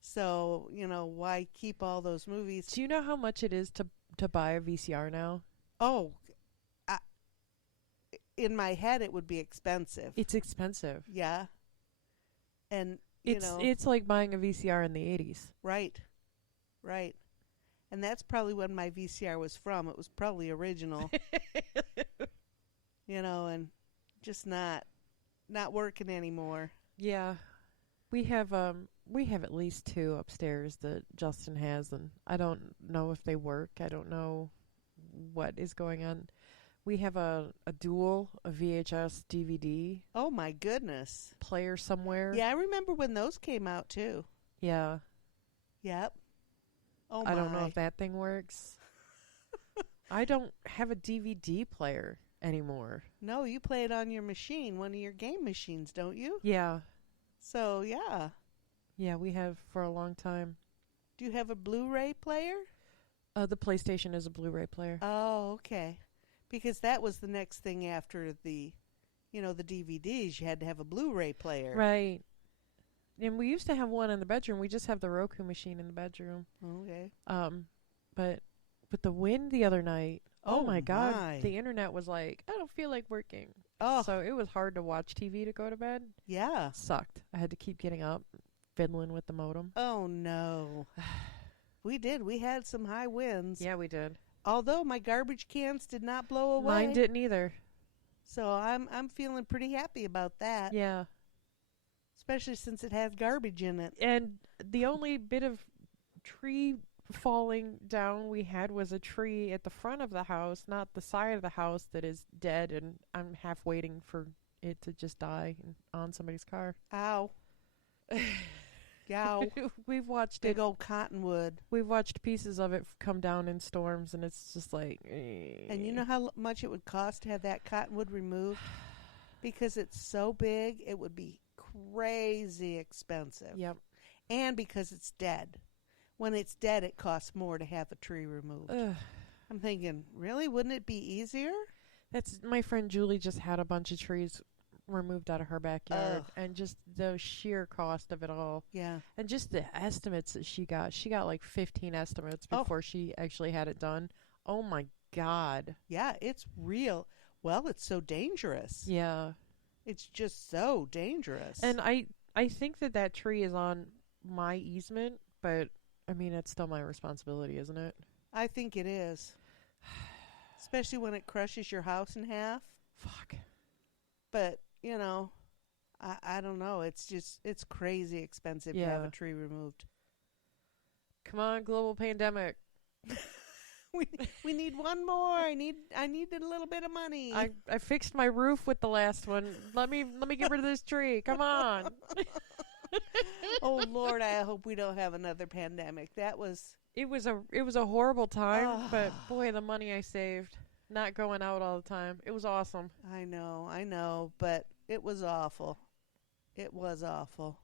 So, why keep all those movies? Do you know how much it is to buy a VCR now? Oh, I, in my head, it would be expensive. It's expensive. Yeah. And, it's like buying a VCR in the 80s. Right. Right. And that's probably when my VCR was from. It was probably original. And just not working anymore. Yeah. We have at least 2 upstairs that Justin has, and I don't know if they work. I don't know what is going on. We have a dual, a VHS DVD. Oh my goodness. Player somewhere. Yeah, I remember when those came out too. Yeah. Yep. Oh my. I don't know if that thing works. I don't have a DVD player anymore. No, you play it on your machine, one of your game machines, don't you? Yeah. So, yeah. Yeah, we have for a long time. Do you have a Blu-ray player? The PlayStation is a Blu-ray player. Oh, okay. Because that was the next thing after the DVDs. You had to have a Blu-ray player. Right. And we used to have one in the bedroom. We just have the Roku machine in the bedroom. Okay. But the wind the other night, oh my God, my. The internet was like, I don't feel like working. Oh. So it was hard to watch TV to go to bed. Yeah. It sucked. I had to keep getting up, fiddling with the modem. Oh, no. We did. We had some high winds. Yeah, we did. Although my garbage cans did not blow away. Mine didn't either. So I'm feeling pretty happy about that. Yeah. Especially since it has garbage in it. And the only bit of tree falling down we had was a tree at the front of the house, not the side of the house that is dead, and I'm half waiting for it to just die on somebody's car. Ow. Yow. We've watched Big old cottonwood. We've watched pieces of it come down in storms, and it's just like... And you know how much it would cost to have that cottonwood removed? Because it's so big, it would be crazy expensive. Yep. And because it's dead. When it's dead, it costs more to have a tree removed. Ugh. I'm thinking, really? Wouldn't it be easier? That's my friend Julie just had a bunch of trees removed out of her backyard. Ugh. And just the sheer cost of it all. Yeah. And just the estimates that she got like 15 estimates before she actually had it done. Oh my God. Yeah, it's real. Well, it's so dangerous. Yeah. It's just so dangerous. And I think that tree is on my easement, but I mean, it's still my responsibility, isn't it? I think it is. Especially when it crushes your house in half. Fuck. But, I don't know. It's crazy expensive to have a tree removed. Come on, global pandemic. we need one more. I need a little bit of money. I fixed my roof with the last one. Let me get rid of this tree. Come on. Oh Lord, I hope we don't have another pandemic. It was a horrible time, but boy, the money I saved not going out all the time. It was awesome. I know, but it was awful. It was awful.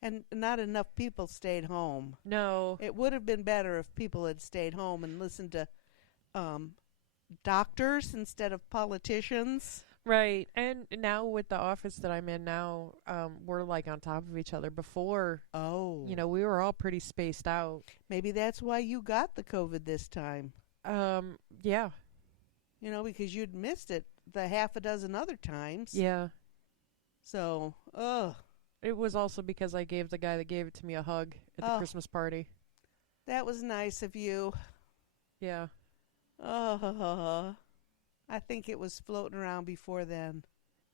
And not enough people stayed home. No. It would have been better if people had stayed home and listened to doctors instead of politicians. Right. And now with the office that I'm in now, we're like on top of each other. Before, we were all pretty spaced out. Maybe that's why you got the COVID this time. Yeah. Because you'd missed it the half a dozen other times. Yeah. So, It was also because I gave the guy that gave it to me a hug at the Christmas party. That was nice of you. Yeah. I think it was floating around before then.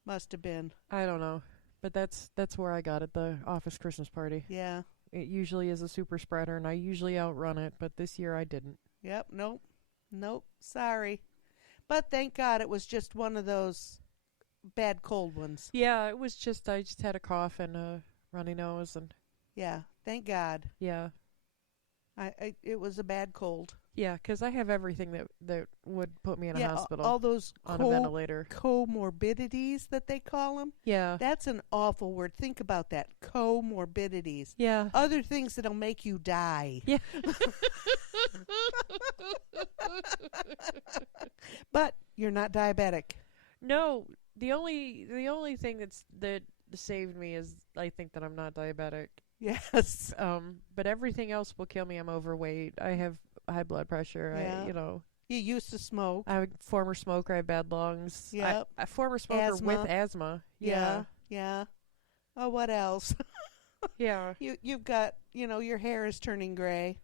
Must have been. I don't know. But that's where I got it, the office Christmas party. Yeah. It usually is a super spreader, and I usually outrun it, but this year I didn't. Yep, nope, sorry. But thank God it was just one of those bad cold ones. Yeah, I just had a cough and a runny nose, and... Yeah, thank God. Yeah. It was a bad cold. Yeah, because I have everything that would put me in a hospital. All those on a ventilator. Comorbidities that they call them. Yeah. That's an awful word. Think about that. Comorbidities. Yeah. Other things that'll make you die. Yeah. But you're not diabetic. No. The only thing that saved me is I think that I'm not diabetic. Yes. But everything else will kill me. I'm overweight. I have high blood pressure. Yeah. You used to smoke. I'm a former smoker. I have bad lungs. Yep. A former smoker with asthma. Yeah. Yeah. Oh, what else? Yeah. You've got, your hair is turning gray.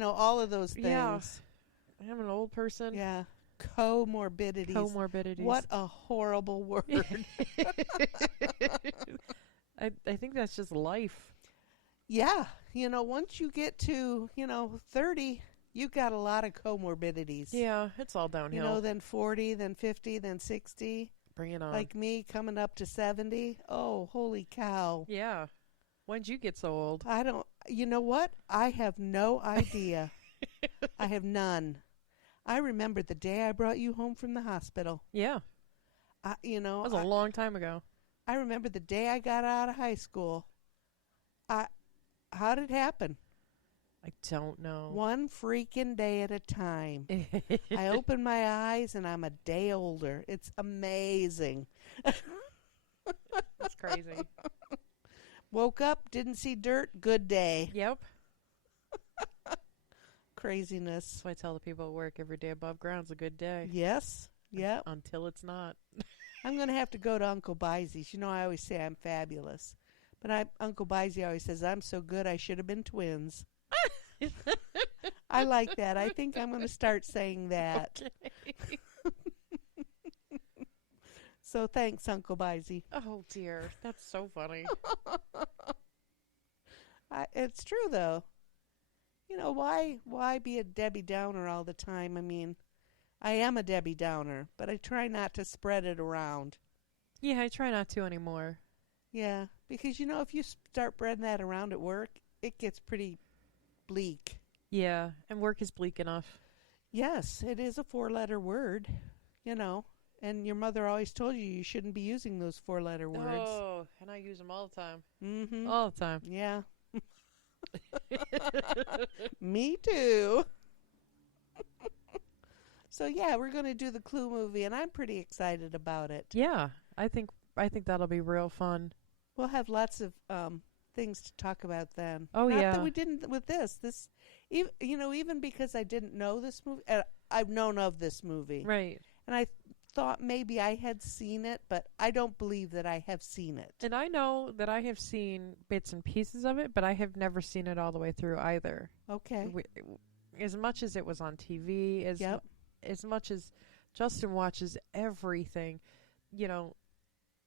All of those things. Yeah. I'm an old person. Yeah. Comorbidities. What a horrible word. I think that's just life. Yeah. Once you get to, 30, you've got a lot of comorbidities. Yeah, it's all downhill. Then 40, then 50, then 60. Bring it on. Like me coming up to 70. Oh, holy cow. Yeah. When'd you get so old? I don't, you know what? I have no idea. I have none. I remember the day I brought you home from the hospital. Yeah. That was a long time ago. I remember the day I got out of high school. How did it happen? I don't know. One freaking day at a time. I open my eyes and I'm a day older. It's amazing. That's crazy. Woke up, didn't see dirt, good day. Yep. Craziness. That's why I tell the people at work every day above ground's a good day. Yes. Yep. Until it's not. I'm going to have to go to Uncle Bizey's. I always say I'm fabulous. But Uncle Bizey always says, I'm so good I should have been twins. I like that. I think I'm going to start saying that. Okay. So thanks, Uncle Bizey. Oh, dear. That's so funny. It's true, though. Why be a Debbie Downer all the time? I mean, I am a Debbie Downer, but I try not to spread it around. Yeah, I try not to anymore. Yeah, because, if you start spreading that around at work, it gets pretty bleak. Yeah, and work is bleak enough. Yes, it is a 4-letter word, and your mother always told you shouldn't be using those 4-letter words. Oh, and I use them all the time. Mm-hmm. All the time. Yeah. Me too. So yeah, we're going to do the Clue movie, and I'm pretty excited about it. Yeah, I think that'll be real fun. We'll have lots of things to talk about then. Oh, Not yeah. that we didn't with this. Even because I didn't know this movie, I've known of this movie. Right. And I thought maybe I had seen it, but I don't believe that I have seen it. And I know that I have seen bits and pieces of it, but I have never seen it all the way through either. Okay. As much as it was on TV, as much as Justin watches everything,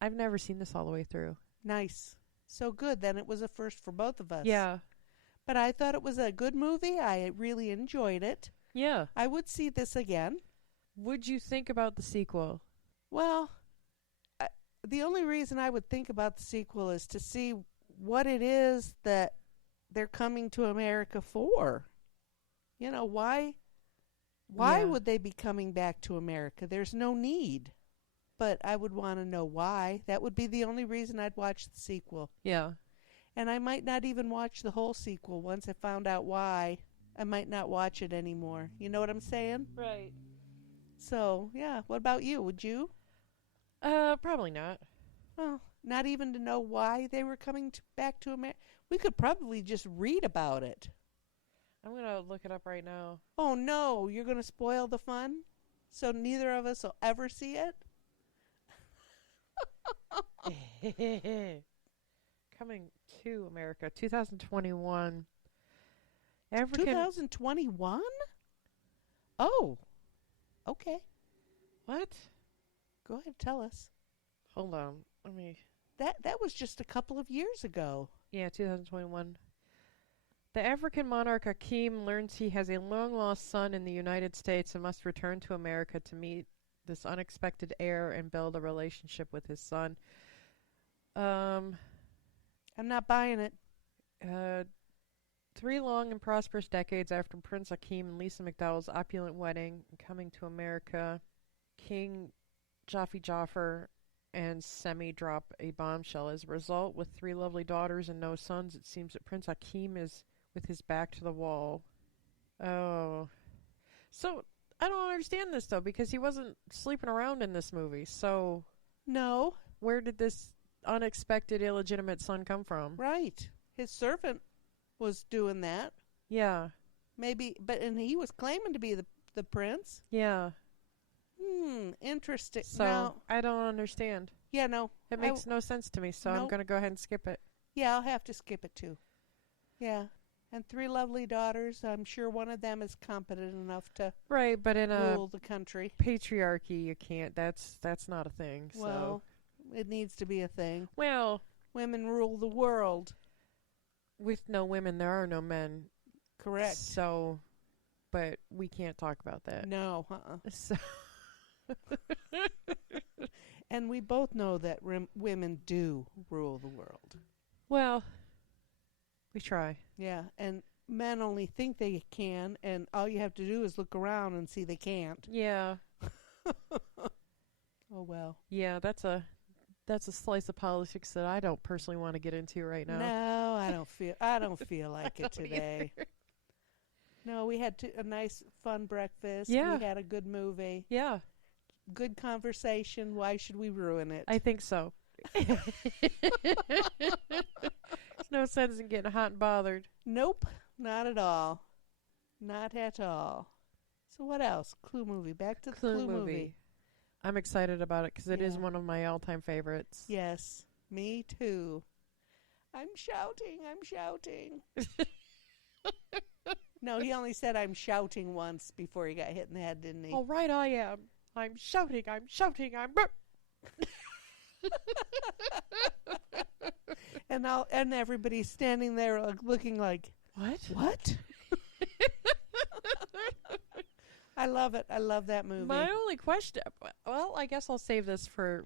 I've never seen this all the way through. Nice. So good. Then it was a first for both of us. Yeah. But I thought it was a good movie. I really enjoyed it. Yeah. I would see this again. Would you think about the sequel? Well, the only reason I would think about the sequel is to see what it is that they're coming to America for. Why would they be coming back to America? There's no need. But I would want to know why. That would be the only reason I'd watch the sequel. Yeah. And I might not even watch the whole sequel. Once I found out why, I might not watch it anymore. You know what I'm saying? Right. So, yeah. What about you? Would you? Probably not. Oh, not even to know why they were coming back to America? We could probably just read about it. I'm going to look it up right now. Oh, no. You're going to spoil the fun? So neither of us will ever see it? Coming to America, 2021. 2021? Oh, okay. What? Go ahead, tell us. Hold on, let me. That was just a couple of years ago. Yeah, 2021. The African monarch Akeem learns he has a long-lost son in the United States and must return to America to meet this unexpected heir and build a relationship with his son. I'm not buying it. 3 long and prosperous decades after Prince Akeem and Lisa McDowell's opulent wedding and coming to America, King Jafar and Semi drop a bombshell. As a result, with 3 lovely daughters and no sons, it seems that Prince Akeem is with his back to the wall. Oh. So, I don't understand this, though, because he wasn't sleeping around in this movie. So, no. Where did this unexpected illegitimate son come from? Right. His servant was doing that. Yeah. Maybe, and he was claiming to be the prince. Yeah. Interesting. So, now, I don't understand. Yeah, no. It makes no sense to me, so I'm going to go ahead and skip it. Yeah, I'll have to skip it too. Yeah. And 3 lovely daughters. I'm sure one of them is competent enough to but in rule the country. Patriarchy, you can't. That's not a thing. Well, it needs to be a thing. Well, women rule the world. With no women, there are no men. Correct. So, but we can't talk about that. No. So. And we both know that women do rule the world. Well, we try. Yeah, and men only think they can, and all you have to do is look around and see they can't. Yeah. Oh well. Yeah, that's a slice of politics that I don't personally want to get into right now. No, I don't feel like it today. Either. No, we had a nice fun breakfast. Yeah. We had a good movie. Yeah. Good conversation. Why should we ruin it? I think so. There's no sense in getting hot and bothered. Nope, not at all. Not at all. So what else? Clue movie. Back to the Clue movie. I'm excited about it because it is one of my all-time favorites. Yes, me too. I'm shouting. No, he only said I'm shouting once before he got hit in the head, didn't he? Oh, right I am. I'm shouting. And everybody's standing there looking like, What? I love it. I love that movie. My only question, well, I guess I'll save this for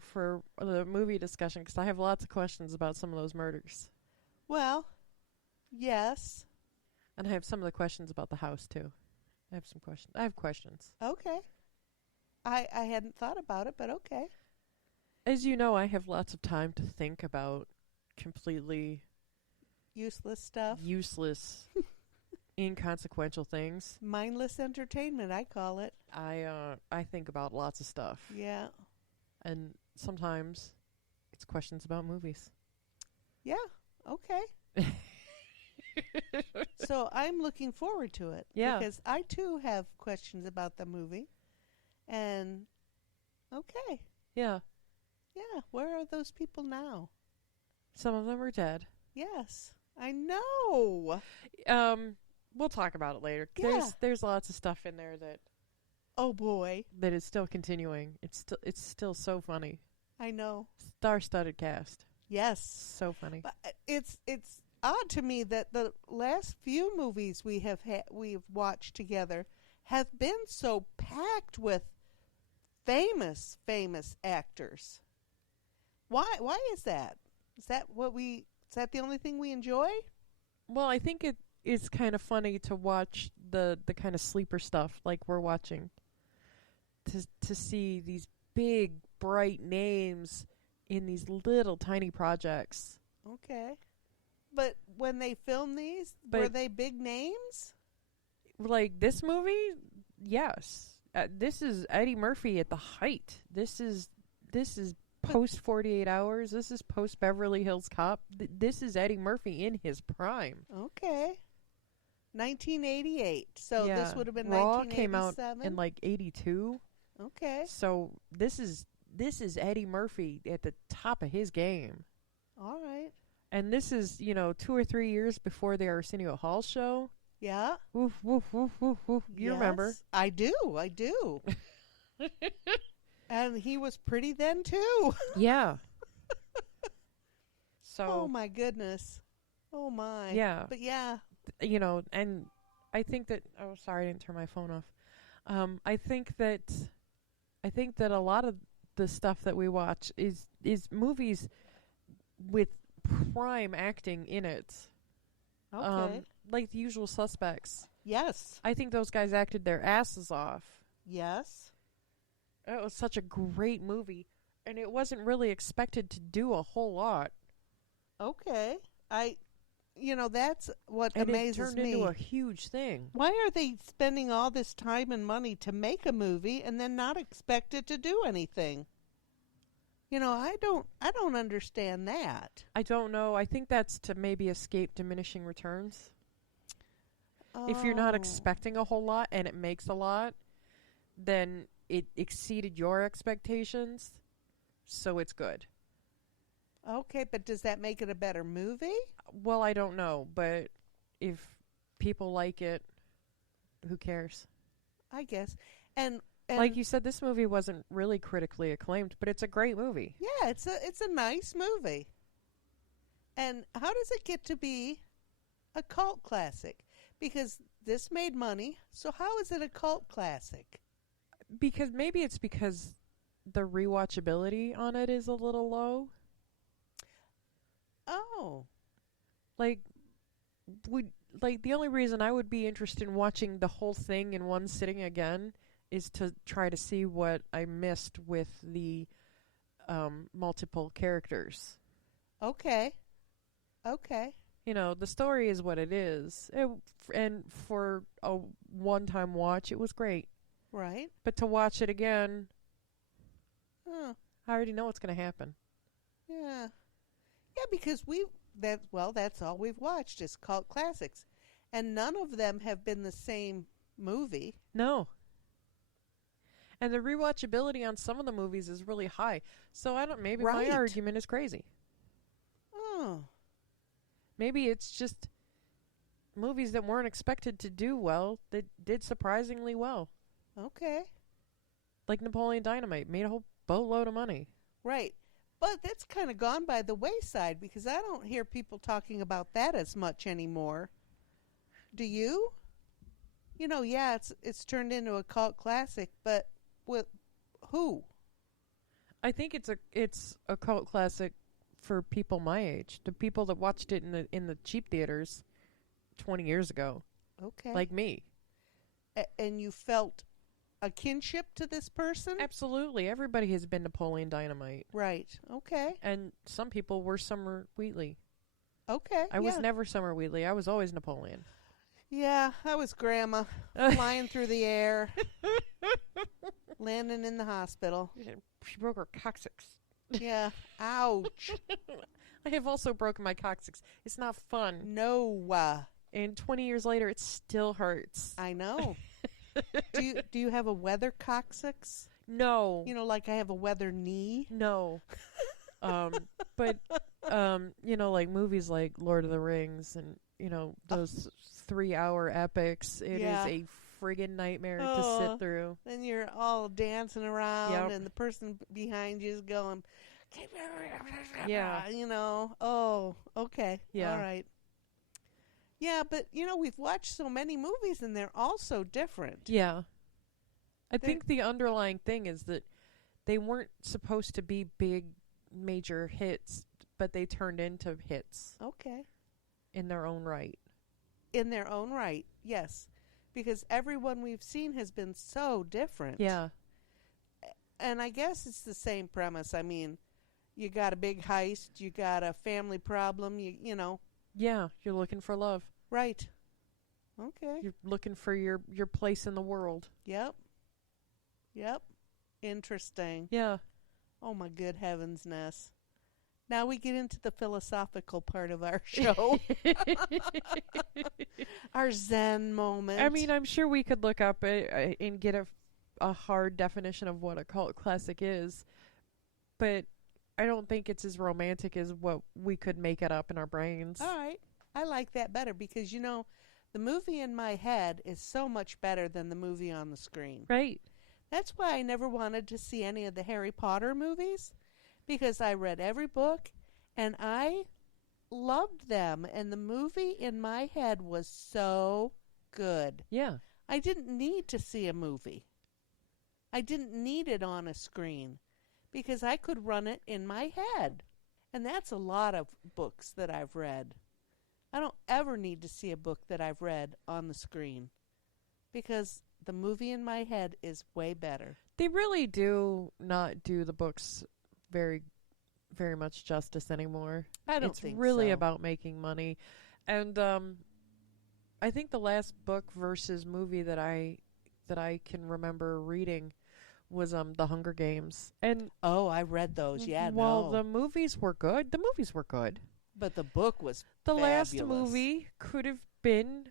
the movie discussion because I have lots of questions about some of those murders. Well, yes. And I have some of the questions about the house, too. I have questions. Okay. I hadn't thought about it, but okay. As you know, I have lots of time to think about completely useless stuff. Useless, inconsequential things. Mindless entertainment, I call it. I think about lots of stuff. Yeah. And sometimes it's questions about movies. Yeah, okay. So I'm looking forward to it. Yeah. Because I, too, have questions about the movie. And, okay. Yeah. Yeah, where are those people now? Some of them are dead. Yes, I know. We'll talk about it later. Yeah. There's lots of stuff in there that. Oh boy. That is still continuing. It's still so funny. I know. Star-studded cast. Yes. So funny. But it's odd to me that the last few movies we've watched together have been so packed with famous actors. Why is that? Is that the only thing we enjoy? Well, I think it is kind of funny to watch the kind of sleeper stuff like we're watching. To see these big, bright names in these little tiny projects. Okay. But when they filmed these, were they big names? Like this movie? Yes. This is Eddie Murphy at the height. This is post 48 Hours. This is post Beverly Hills Cop. This is Eddie Murphy in his prime. Okay. 1988. So this would have been Raw 1987. came out in like 82. Okay. So this is Eddie Murphy at the top of his game. All right. And this is, 2 or 3 years before the Arsenio Hall show. Yeah. Woof, woof, woof, woof, woof. You remember? I do. And he was pretty then, too. Yeah. So. Oh, my goodness. Oh, my. Yeah. But, yeah. And I think that... Oh, sorry, I didn't turn my phone off. I think that a lot of the stuff that we watch is movies with prime acting in it. Okay. Like The Usual Suspects. Yes. I think those guys acted their asses off. Yes. It was such a great movie, and it wasn't really expected to do a whole lot. Okay. That's what amazes me. And it turned into a huge thing. Why are they spending all this time and money to make a movie and then not expect it to do anything? I don't understand that. I don't know. I think that's to maybe escape diminishing returns. Oh. If you're not expecting a whole lot and it makes a lot, then it exceeded your expectations, so it's good. Okay, but does that make it a better movie? Well, I don't know, but if people like it, who cares? I guess. And like you said, this movie wasn't really critically acclaimed, but it's a great movie. Yeah, it's a nice movie. And how does it get to be a cult classic? Because this made money, so how is it a cult classic? Because maybe it's because the rewatchability on it is a little low. Oh. Like the only reason I would be interested in watching the whole thing in one sitting again is to try to see what I missed with the multiple characters. Okay. The story is what it is. And for a one-time watch, it was great. Right. But to watch it again, I already know what's going to happen. Yeah. Yeah, because that's all we've watched is cult classics. And none of them have been the same movie. No. And the rewatchability on some of the movies is really high. So maybe my argument is crazy. Oh. Maybe it's just movies that weren't expected to do well that did surprisingly well. Okay. Like Napoleon Dynamite made a whole boatload of money. Right. But that's kind of gone by the wayside because I don't hear people talking about that as much anymore. Do you? Yeah, it's turned into a cult classic, but with who? I think it's a cult classic for people my age, the people that watched it in the cheap theaters 20 years ago. Okay. Like me. And you felt a kinship to this person? Absolutely. Everybody has been Napoleon Dynamite. Right. Okay. And some people were Summer Wheatley. Okay. I was never Summer Wheatley. I was always Napoleon. Yeah, I was Grandma, flying through the air, landing in the hospital. She broke her coccyx. Yeah. Ouch. I have also broken my coccyx. It's not fun. No. And 20 years later, it still hurts. I know. Do you have a weather coccyx? No. Like I have a weather knee? No. But like movies like Lord of the Rings and, those 3-hour epics, it is a friggin' nightmare to sit through. Then you're all dancing around and the person behind you is going, yeah. Oh, okay. Yeah. All right. Yeah, but, we've watched so many movies and they're all so different. Yeah. I think the underlying thing is that they weren't supposed to be big, major hits, but they turned into hits. Okay. In their own right. In their own right, yes. Because everyone we've seen has been so different. Yeah. And I guess it's the same premise. I mean, you got a big heist, you got a family problem, you know. Yeah, you're looking for love. Right. Okay. You're looking for your place in the world. Yep. Interesting. Yeah. Oh, my good heavens, Ness. Now we get into the philosophical part of our show. Our Zen moment. I mean, I'm sure we could look up and get a hard definition of what a cult classic is, but I don't think it's as romantic as what we could make it up in our brains. All right. I like that better because, the movie in my head is so much better than the movie on the screen. Right. That's why I never wanted to see any of the Harry Potter movies, because I read every book and I loved them, and the movie in my head was so good. Yeah. I didn't need to see a movie. I didn't need it on a screen because I could run it in my head. And that's a lot of books that I've read. I don't ever need to see a book that I've read on the screen because the movie in my head is way better. They really do not do the books very, very much justice anymore. I don't think so. It's really about making money. And I think the last book versus movie that I can remember reading was The Hunger Games. And oh, I read those. Yeah, while the movies were good, but the book was the fabulous. last movie could have been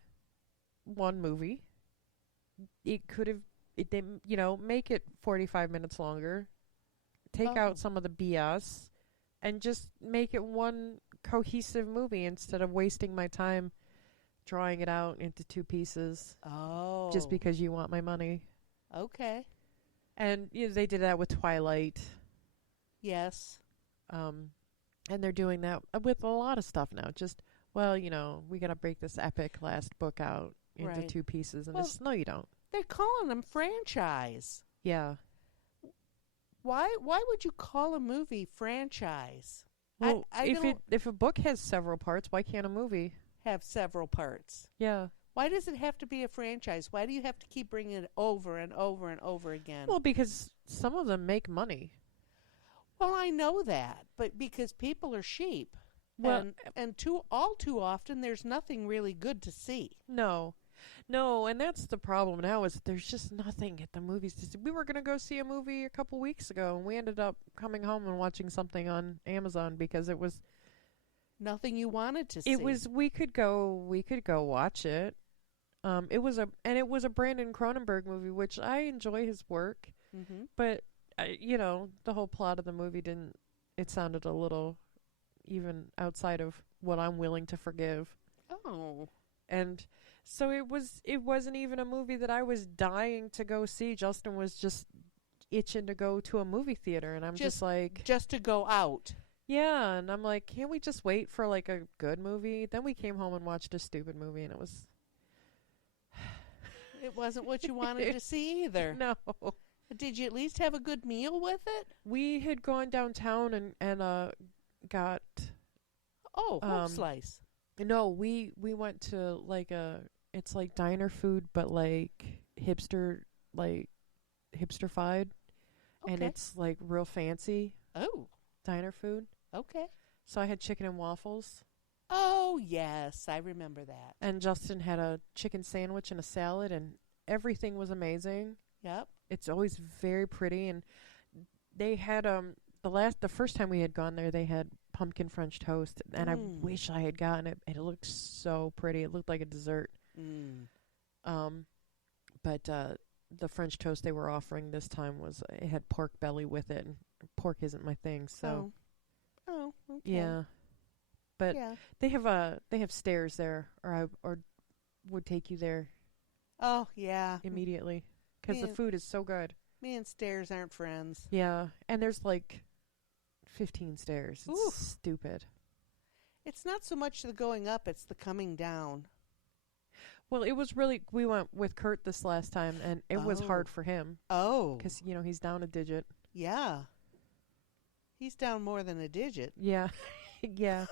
one movie. It could have they make it 45 minutes longer. Take out some of the BS and just make it one cohesive movie instead of wasting my time drawing it out into two pieces. Oh. Just because you want my money. Okay. And they did that with Twilight. Yes. And they're doing that with a lot of stuff now. Just, we got to break this epic last book out into two pieces. And no, you don't. They're calling them franchise. Yeah. Why would you call a movie franchise? Well, if a book has several parts, why can't a movie have several parts? Yeah. Why does it have to be a franchise? Why do you have to keep bringing it over and over and over again? Well, because some of them make money. Well, I know that, but because people are sheep. Well, and too often there's nothing really good to see. No, and that's the problem now is there's just nothing at the movies to see. We were going to go see a movie a couple weeks ago, and we ended up coming home and watching something on Amazon because it was nothing you wanted to see. It was we could go watch it. It was a Brandon Cronenberg movie, which I enjoy his work. Mm-hmm. But the whole plot of the movie it sounded a little even outside of what I'm willing to forgive. Oh. And so it wasn't even a movie that I was dying to go see. Justin was just itching to go to a movie theater, and I'm just like, just to go out. Yeah, and I'm like, can't we just wait for like a good movie? Then we came home and watched a stupid movie, and it wasn't what you wanted to see either. No. Did you at least have a good meal with it? We had gone downtown and got home slice. No, we went to like it's like diner food, but like hipster, like hipsterfied, and it's like real fancy. Oh, diner food. Okay. So I had chicken and waffles. Oh yes, I remember that. And Justin had a chicken sandwich and a salad, and everything was amazing. Yep. It's always very pretty, and they had the first time we had gone there, they had pumpkin French toast, and I wish I had gotten it. It looked so pretty. It looked like a dessert. But the French toast they were offering this time it had pork belly with it, and pork isn't my thing. So, okay. Yeah, but they have stairs there, or I would take you there. Oh yeah, immediately because the food is so good. Me and stairs aren't friends. Yeah, and there's like 15 stairs. It's stupid. It's not so much the going up, it's the coming down. Well, it was really, we went with Kurt this last time, and it was hard for him. Oh. Because, he's down a digit. Yeah. He's down more than a digit. Yeah. Yeah.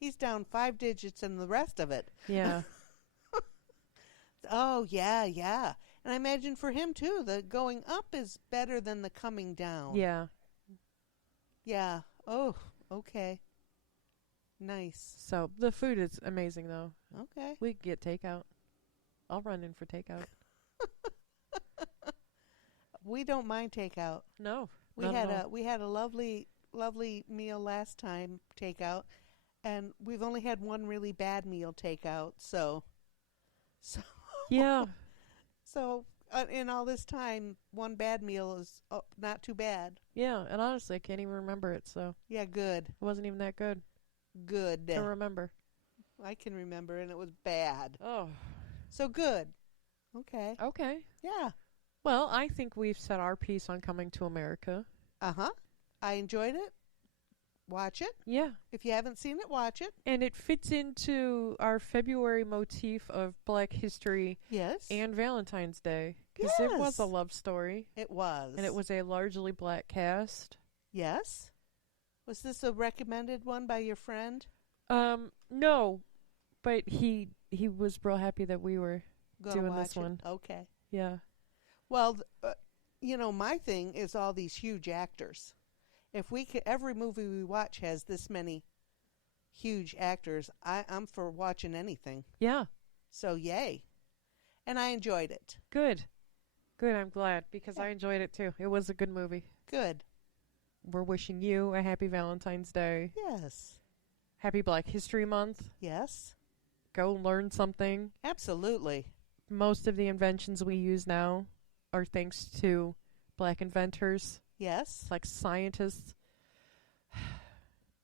He's down 5 digits and the rest of it. Yeah. Oh, yeah. And I imagine for him, too, the going up is better than the coming down. Yeah. Yeah. Oh, okay. Nice. So the food is amazing, though. Okay. We could get takeout. I'll run in for takeout. We don't mind takeout. No. We had a lovely meal last time, takeout, and we've only had one really bad meal takeout. So yeah. So in all this time, one bad meal is not too bad. Yeah, and honestly, I can't even remember it. So yeah, good. It wasn't even that good. Good. To remember. I can remember, and it was bad. Oh. So good. Okay. Okay. Yeah. Well, I think we've said our piece on Coming to America. Uh-huh. I enjoyed it. Watch it. Yeah. If you haven't seen it, watch it. And it fits into our February motif of Black history. Yes. And Valentine's Day. Because it was a love story. It was. And it was a largely black cast. Yes. Was this a recommended one by your friend? No. But he was real happy that we were doing this one. Okay. Yeah. Well, my thing is all these huge actors. If every movie we watch has this many huge actors, I'm for watching anything. Yeah. So yay. And I enjoyed it. Good. Good, I'm glad, because I enjoyed it too. It was a good movie. Good. We're wishing you a happy Valentine's Day. Yes. Happy Black History Month. Yes. Go learn something. Absolutely. Most of the inventions we use now are thanks to black inventors. Yes. Like scientists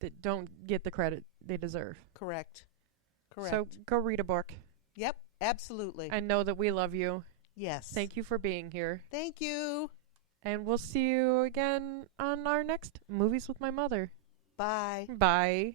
that don't get the credit they deserve. Correct. So go read a book. Yep, absolutely. And know that we love you. Yes. Thank you for being here. Thank you. And we'll see you again on our next Movies with My Mother. Bye. Bye.